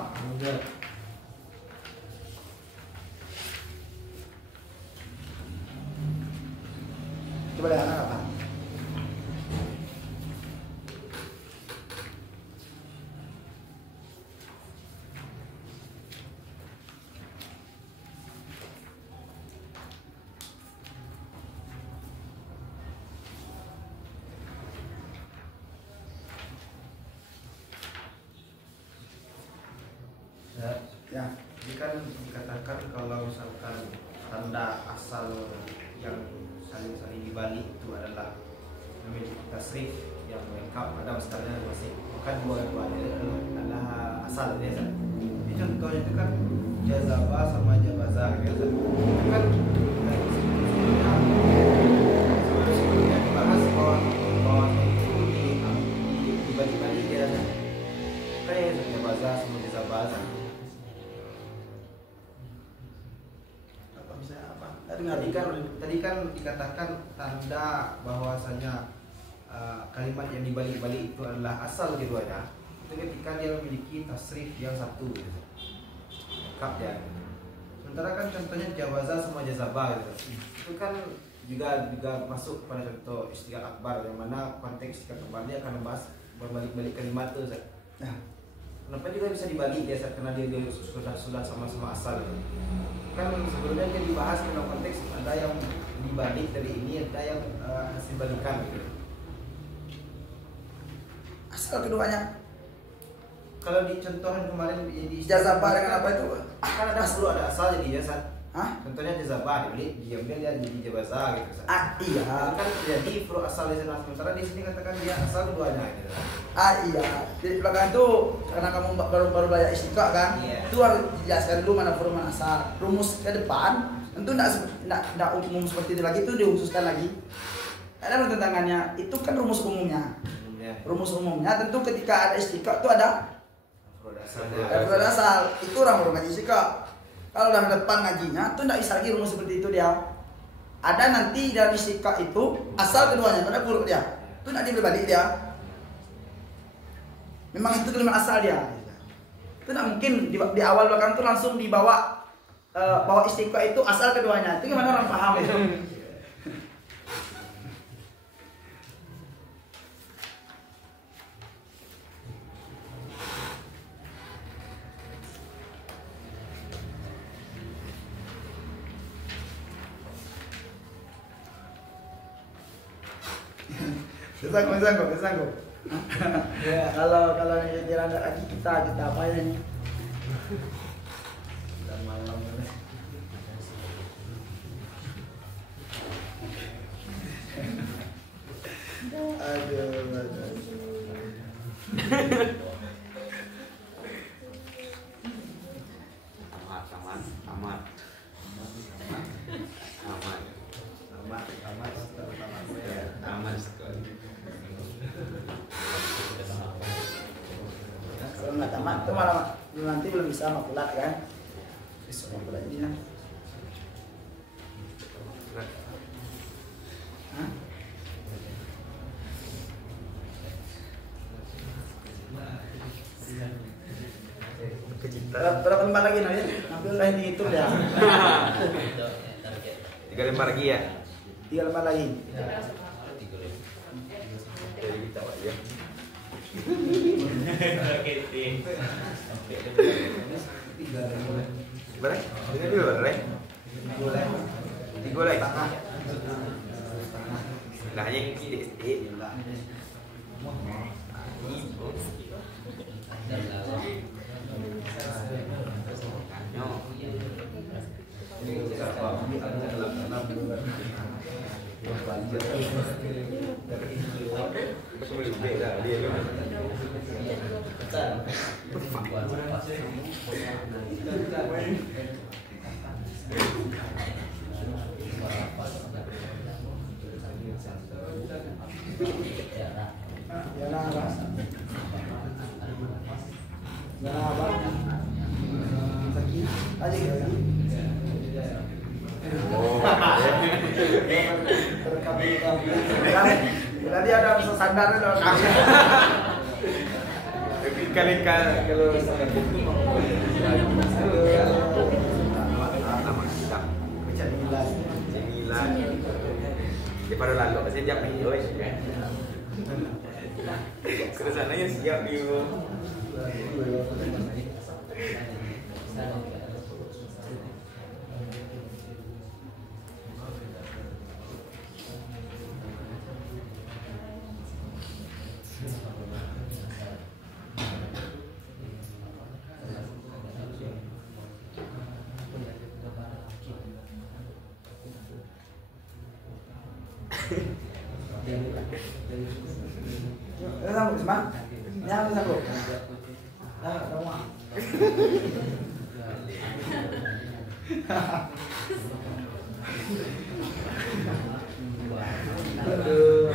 Coba lihat apa? Ya, ini kan dikatakan kalau misalkan tanda asal yang saling dibalik itu adalah memiliki tasrif yang lengkap, ada misalnya masih bukan dua-duanya adalah asal ya. Ini contohnya itu kan jazaba sama jabazah ya. Itu kan sebelumnya dibahas bahwa itu dibalik-balik ya. Kayak jabazah sama jazabah. Tadi kan dikatakan tanda bahwasanya kalimat yang dibalik-balik itu adalah asal keduanya. Itu ketika dia memiliki tasrif yang satu gitu. Lengkap ya. Sementara kan contohnya jawazah sama jazabah gitu. Itu kan juga masuk pada contoh istiqaq akbar, yang mana konteks istiqaq akbar dia akan membahas berbalik-balik kalimat itu. Nah, kenapa juga bisa dibalik ya? Karena dia sudah sama-sama asal gitu. Kan sebelumnya dia dibahas dalam konteks ada yang dibalik dari ini, ada yang hasil balikan gitu. Asal keduanya. kalau di contohan kemarin di Jazabah dengan apa itu? kan ada dulu ada asal jadi jasad. Hah? Contohnya jazabah diambil dia jadi jabazah gitu. Ustaz. Iya. Itu kan terjadi furu asal di sana, sementara di sini katakan dia asal keduanya gitu. Iya. Di belakang itu karena kamu baru belajar istiqah kan, Iya. itu harus dijelaskan dulu mana furu mana asal. Rumus ke depan tentu tidak umum seperti itu lagi, itu dikhususkan lagi. Ada pertentangannya. Itu kan rumus umumnya. Rumus umumnya tentu ketika ada istiqah itu ada furu asal. Itu orang baru ngaji istiqah. Kalau udah depan ngajinya tuh tidak bisa lagi rumus seperti itu dia. Ada nanti dalam istiqah itu asal keduanya, ada furu dia. Itu tidak dibalik dia. Memang itu kalimat asal dia. Itu tidak mungkin di awal belakang itu langsung dibawa bawa istiqah itu asal keduanya. Itu gimana orang paham itu? Sanggup. Ya, kalau yang kira ada lagi kita apa ya ini? Udah malam ini. Aduh. Aman sekali. Kalau nggak tamat itu malah nanti belum bisa makulat kan? Makulat ini kan? Hah? Berapa lembar lagi nanti? Ambil lah dihitung ya. 3 lembar lagi ya. 3 lembar lagi. Jadi kita aja. Boleh? Ini dulu boleh? Boleh. 3 lagi. Nah, yang sedikit. Tadi ada sandarnya dalam kaki. Kali-kali kalau daripada lalu saya jam ni oi. Kesananya siap dia. Sanggup Isman? Nyala sanggup? Rumah. Aduh.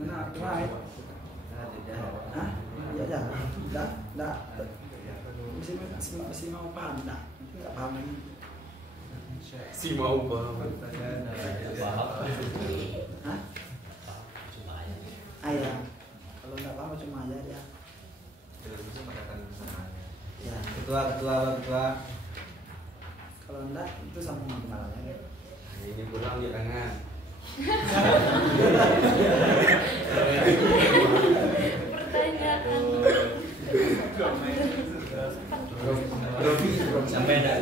Mana itu? Hah? Iya aja. Enggak. Masih mau paham enggak? Enggak paham lagi. Si mau paham. Hah? Ayah. Kalau enggak paham cuma aja dia. Ya, ketua. Kalau enggak itu sambungan kemarin. Ini pulang di tangan. Pertanyaan. Sampai ada.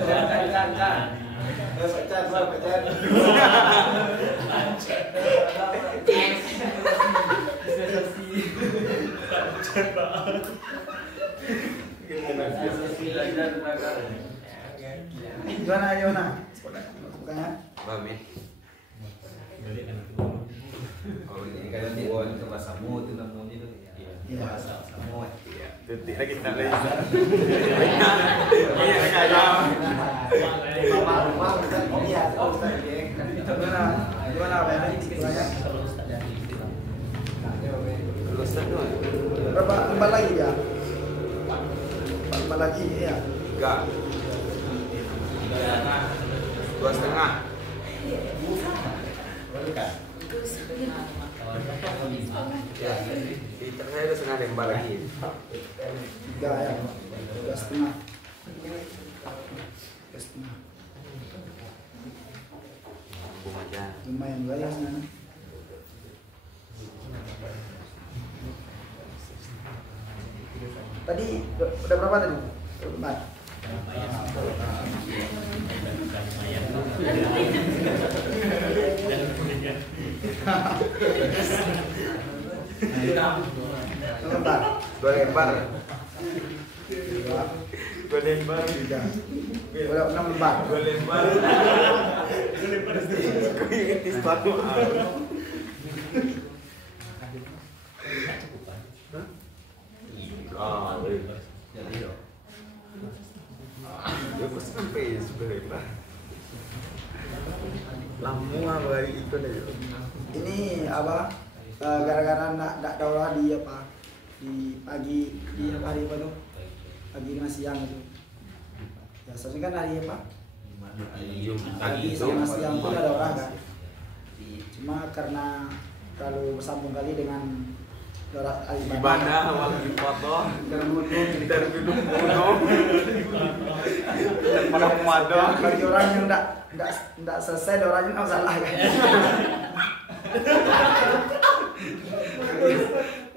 Pacar. Gimana? Bukannya? Paham ya? Oh, ini kan dibawa ke bahasa Samu itu namanya itu. Iya. Bahasa Samu. Iya. Detik lagi kita lagi. Iya, ada. Mama, iya, gimana Pak? Terus tuh. Berapa lembar lagi ya? 4 lembar lagi ya. 3. 2,5. Ya, di saya ada setengah lembar lagi. 3 ya. 2,5. 2,5. Bung aja. Lumayan juga ya sebenarnya. Tadi udah berapa tadi? 4. Lembar. 2 lembar. 2 lembar. 3. Udah 6 lembar. 2 lembar. Kau ingat di sepatu. Ya aku sampai sebenarnya. Lama hari itu deh. Ini apa? Gara-gara nak daurah di apa? Di pagi di hari apa tuh? Pagi dengan siang itu. Ya seharusnya kan hari apa? Pagi sama siang itu ada daurah kan? Cuma karena terlalu bersambung kali dengan daurah Ibadah awal di foto dan gunung pada pemadam. Bagi orang yang enggak selesai daurahnya nggak salah kan?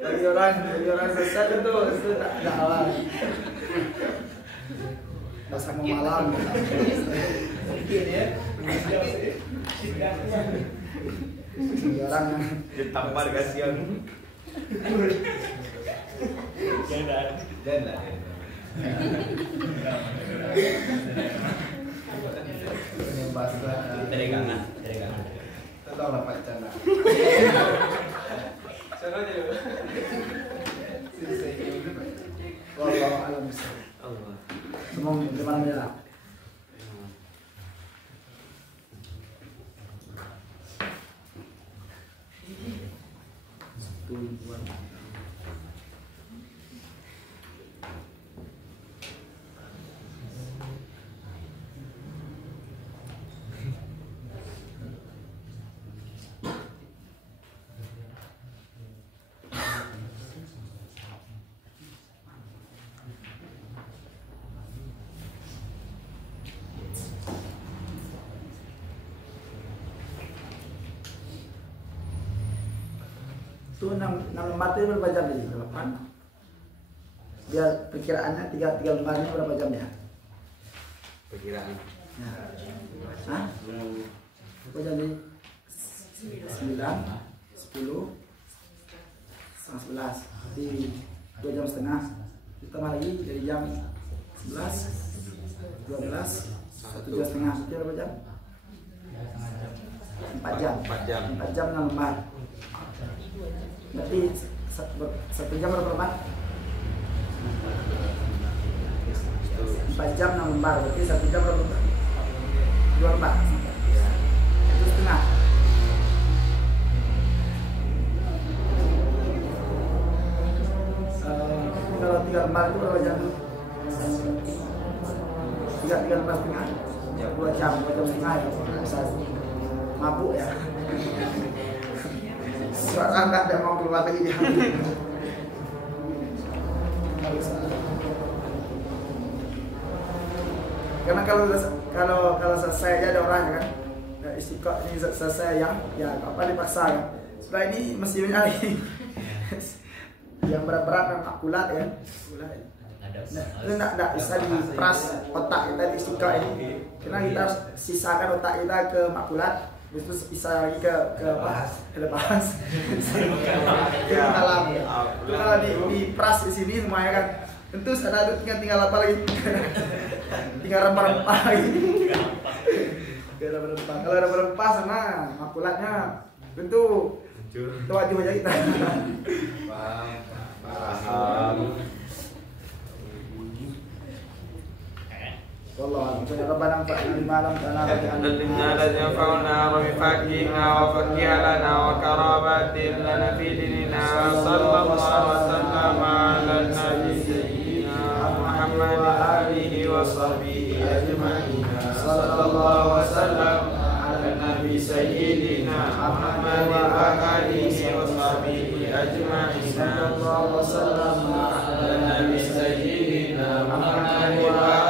Bagi orang selesai itu enggak awal. Masa mau malam. Mungkin ya. Bagi orang yang Ditampar kasihan. Dan lah. Bahasa Teregangan. tahu lah pacar lah. wallahu alam. Allah. Semua gimana dia lah? Itu 6 lembar itu berapa jam nih? 8. Dia perkiraannya 3 lembarnya berapa jam ya? Perkiraan. Ya. Hah? Berapa jam nih? 9, 10, setengah 11. Berarti 2 jam setengah. Ditambah lagi dari jam 11, 12, 1 jam setengah. Berarti berapa jam? 4 jam. 4 jam. 4 jam 6 lembar. Berarti 1 jam berapa lembar? 4 jam 6 lembar. Berarti 1 jam berapa lembar? 2 lembar. Itu setengah. lembar itu berapa jam? 3 lembar setengah. 2 jam setengah ya. Bisa mabuk ya. Soalnya Anda mau keluar lagi dia. Karena kalau selesai aja ada orang kan, istiqomah ini selesai ya apa dipaksa kan. Setelah ini mesti nyari yang berat-berat dan akurat ya. Itu enggak bisa diperas otak kita di istiqomah ini. Karena kita harus sisakan otak kita ke makulat, itu bisa lagi ke lepas. Itu dalam. Kalau diperas di sini semuanya kan. Tentu ada tinggal apa lagi? Tinggal rempah-rempah lagi. Kalau ada rempah sana makulatnya tentu wajib aja kita. Paham. والله ربنا انفعنا بما علمتنا علمنا الذي ينفعنا وبفقهنا وفقه لنا وكرامات لنا في ديننا وصلى الله وسلم على النبي سيدنا محمد وآله وصحبه أجمعين صلى الله وسلم على النبي سيدنا محمد وآله وصحبه أجمعين صلى الله وسلم على النبي سيدنا محمد وآله